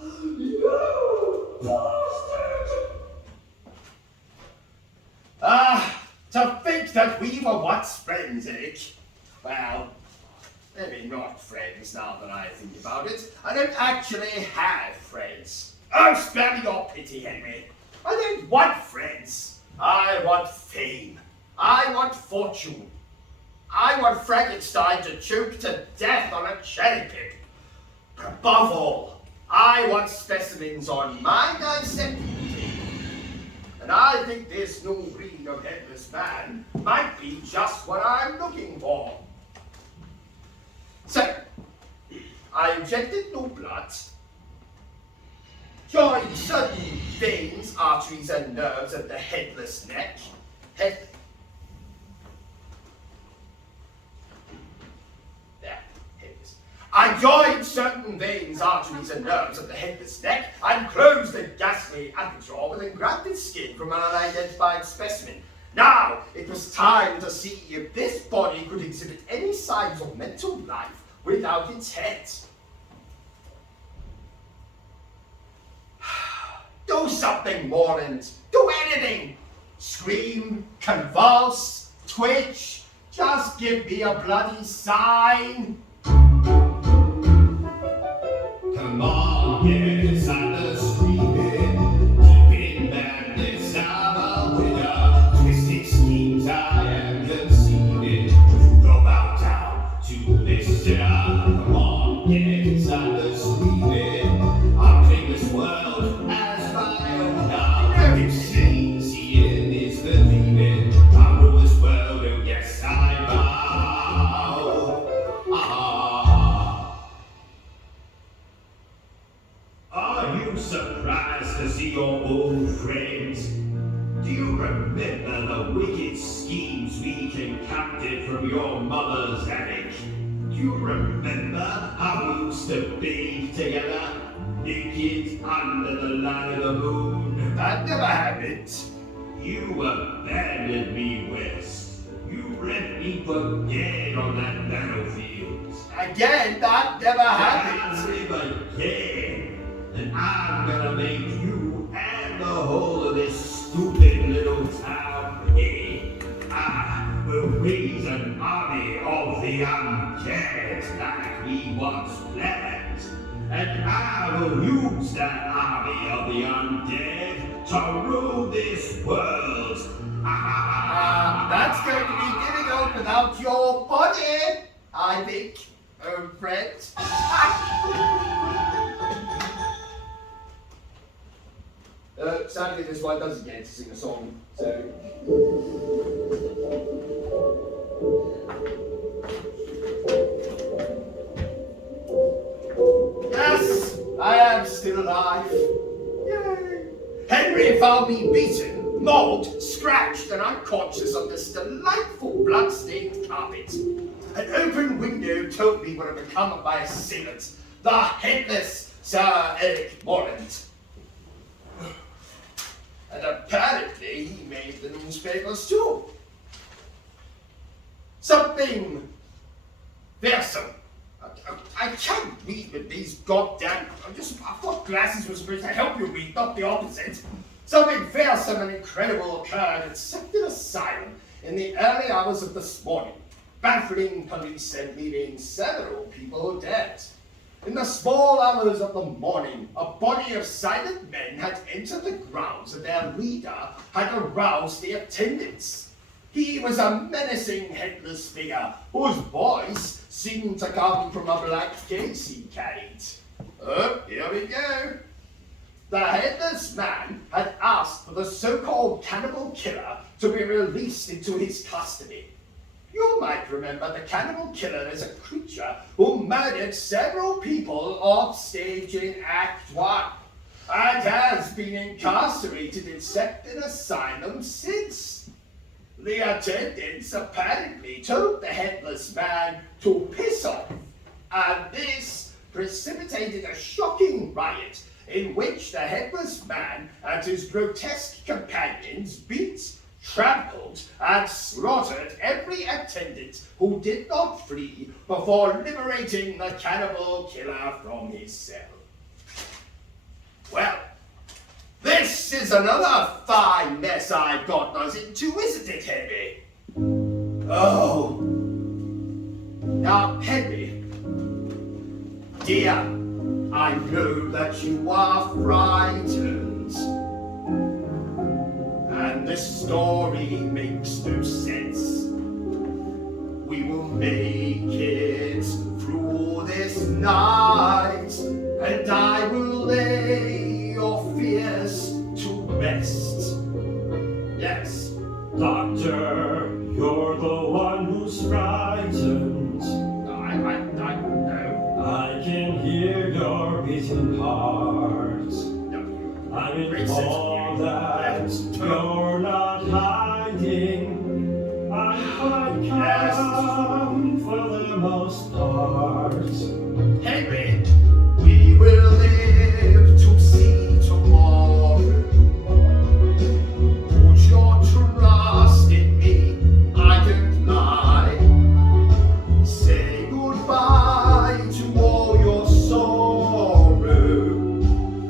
You bastard! To think that we were once friends, Eric. Well, maybe not friends now that I think about it. I don't actually have friends. Oh, spare me your pity, Henry. I don't want friends. I want fame. I want fortune. I want Frankenstein to choke to death on a cherry pick. But above all, I want specimens on my dissecting table. And I think this new breed of headless man might be just what I'm looking for. So, I injected no blood, joined certain veins, arteries, and nerves at the headless neck. There, headless. I joined certain veins, arteries, and nerves at the headless neck and closed the ghastly aperture with a grafted skin from an unidentified specimen. Now, it was time to see if this body could exhibit any signs of mental life without its head. Do something, Moreland. Do anything. Scream, convulse, twitch. Just give me a bloody sign. Come on, get inside the screaming, deep in madness, I'm a winner. Twisted schemes I am conceiving. Go bow down to this dinner. Come on, get inside the screaming. I'll claim this world as my own now. If seeing is believing, I'll rule this world, oh yes I bow. Are you surprised to see your old friends? Do you remember the wicked schemes we concocted from your mother's attic? Do you remember how we used to bathe together, naked under the light of the moon? That never happened. You abandoned me, West. You left me for dead on that battlefield. Again, that never happened. I live again. And I'm gonna make you and the whole of this stupid little town pay. I will raise an army of the undead like we once planned. And I will use that army of the undead to rule this world. That's going to be difficult without your body, I think, old friend. Sadly, this one doesn't get to sing a song, so... Yes, I am still alive. Yay! Henry found me beaten, mauled, scratched, and unconscious on this delightful blood-stained carpet. An open window told me what had become of my assailant, the headless Sir Eric Moreland. And apparently he made the newspapers too. Something fearsome. I can't read with these goddamn... I thought glasses were supposed to help you read, not the opposite. Something fearsome and incredible occurred at Sector Asylum in the early hours of this morning, baffling police and leaving several people dead. In the small hours of the morning, a body of silent men had entered the grounds and their leader had aroused the attendants. He was a menacing headless figure whose voice seemed to come from a black case he carried. Oh, here we go. The headless man had asked for the so-called Cannibal killer to be released into his custody. You might remember the Cannibal killer as a creature who murdered several people off stage in Act 1 and has been incarcerated in Sector Asylum since. The attendants apparently told the headless man to piss off, and this precipitated a shocking riot in which the headless man and his grotesque companions beat, trampled, and slaughtered every attendant who did not flee before liberating the Cannibal killer from his cell. is another fine mess I got us into, isn't it, Henry? Oh. Now, Henry, dear, I know that you are frightened, and this story makes no sense. We will make it through this night, and I will lay your fears to rest. Yes. Doctor, you're the one who's frightened. I know. I can hear your beating heart. I'm informed that you're not hiding. I'm quite calm for the most part. Henry, we will live to see tomorrow. Put your trust in me, I don't lie. Say goodbye to all your sorrow.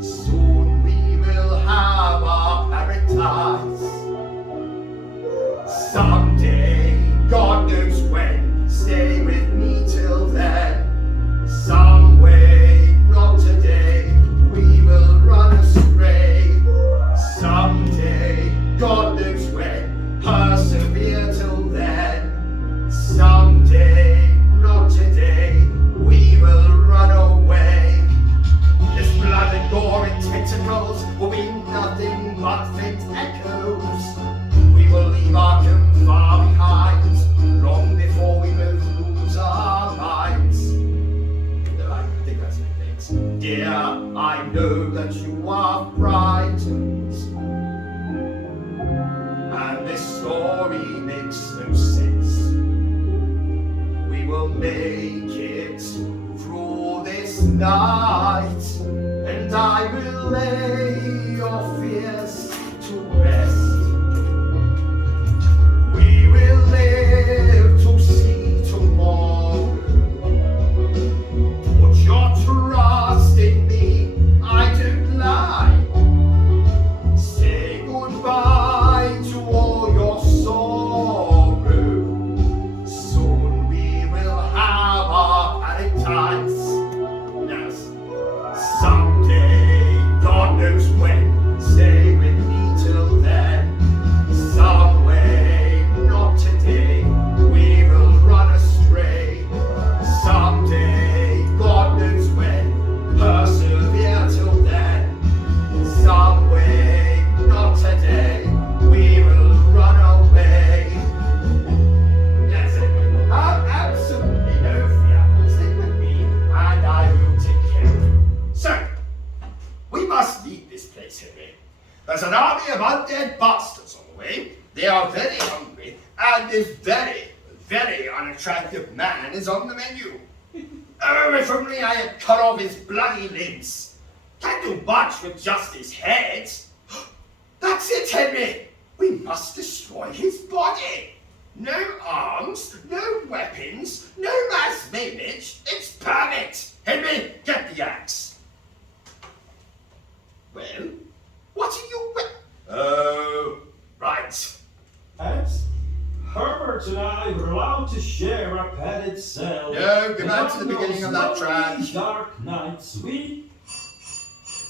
Soon we will have our paradise. Someday, God knows when, stay with me till then. Some way, not today, we will run astray. Someday, God knows when, persevere till then. Someday, not today, we will run away. This blood and gore and tentacles will be nothing but faint echoes. We will leave our home far behind, long before we both lose our minds. I think that's what it means. Dear, I know that you are frightened, and this story makes no sense. We will make it through this night, and I will lay your fears to rest. We will live to see tomorrow. Put your trust in me, I don't lie. Say goodbye to all your sorrow. Soon we will have our paradise. Yes. Someday, God knows when, stay with me till then. Some way, not today, we will run astray. Someday, God knows when, persevere till then. Some way, not today, we will run away. Yes, have absolutely no fear. Stay with me, and I will take care of you. So, we must leave this place, Henry. There's an army of undead bastards on the way. They are very hungry, and this very, very unattractive man is on the menu. Oh, if only I had cut off his bloody limbs. Can't do much with just his head. That's it, Henry. We must destroy his body. No arms, no weapons, no mass maintenance. It's perfect. Henry, get the axe. Well, what are you Oh, right. As Herbert and I were allowed to share a padded cell. No, go back to the And on beginning of those that track. dark nights, we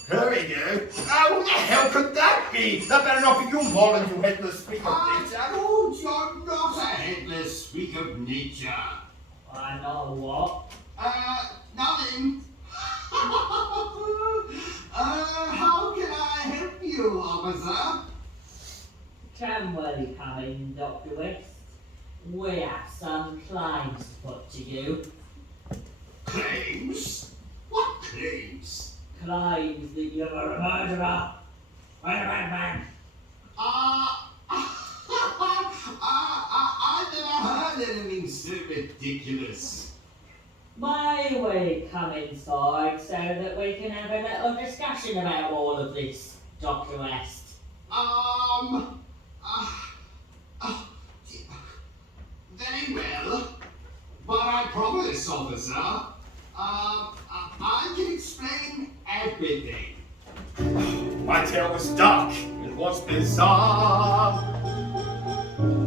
There we go. What the hell could that be? That better not be you, Moran, you headless freak of I nature. told you not a headless freak of nature. I know what. Nothing. How can I help you, officer? Can we come in, Dr. West? We have some claims to put to you. Claims? What claims? Claims that you're a murderer. Man. I never heard anything so ridiculous. May we come inside so that we can have a little discussion about all of this, Dr. West? Very well. But I promise, officer, I can explain everything. My tale was dark and was bizarre.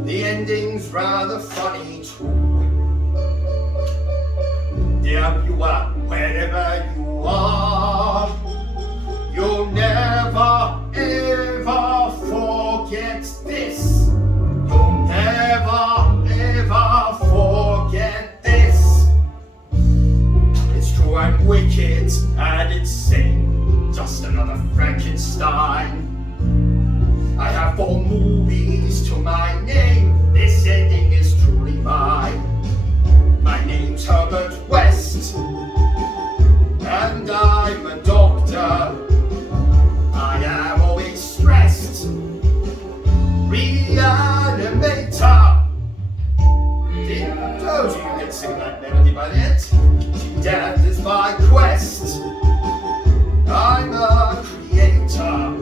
The ending's rather funny too. Dear viewer, wherever you are, you'll never ever forget this. You'll never ever forget this. It's true, I'm wicked and insane, just another Frankenstein. I have 4 movies to my name, this ending is truly mine. My name's Herbert West, and I'm a doctor. I am always stressed. Reanimator. Told you could sing that melody by it. Death is my quest. I'm a creator.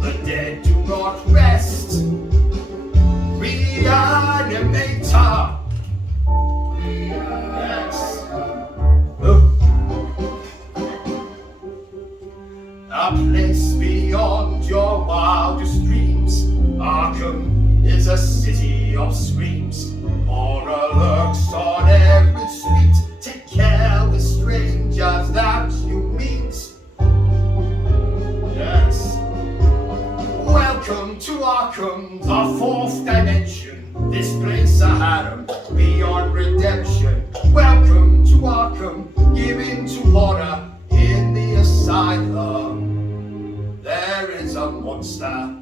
The dead do not rest. Reanimator. Yes. Oh. A place beyond your wildest dreams. Arkham is a city of screams. Horror lurks on every street. Take care with strangers that you meet. Yes. Welcome to Arkham, the 4th dimension. This place a harem beyond redemption. Welcome to Arkham, given to horror in the asylum. There is a monster.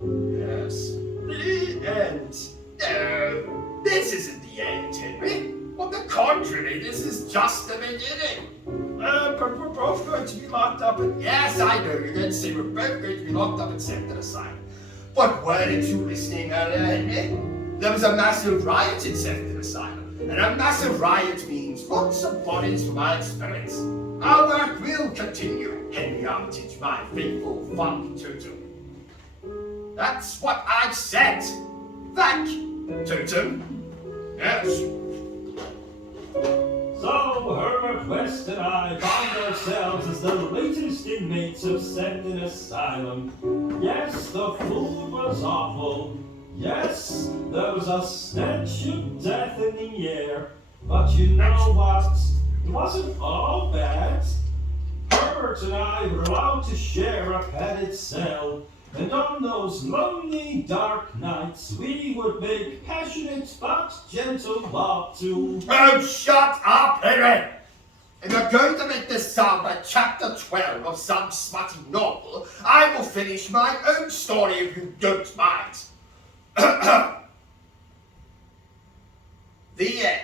Yes. The end. No, this isn't the end, Henry. On the contrary, this is just the beginning. But we're both going to be locked up in... Yes, I know, you're going to say we're both going to be locked up in Sefton Asylum. But weren't you listening earlier, Henry? There was a massive riot in Sefton Asylum. And a massive riot means lots of bodies for my experiments. Our work will continue, Henry Armitage, my faithful funk totem. That's what I've said. Thank totem. Yes. So Herbert West and I found ourselves as the latest inmates of Sefton Asylum. Yes, the food was awful. Yes, there was a stench of death in the air. But you know what? It wasn't all bad. Herbert and I were allowed to share a padded cell. And on those lonely, dark nights, we would make passionate but gentle love to... Oh, shut up, Henry! If you're going to make this sound like chapter 12 of some smutty novel, I will finish my own story if you don't mind. The end.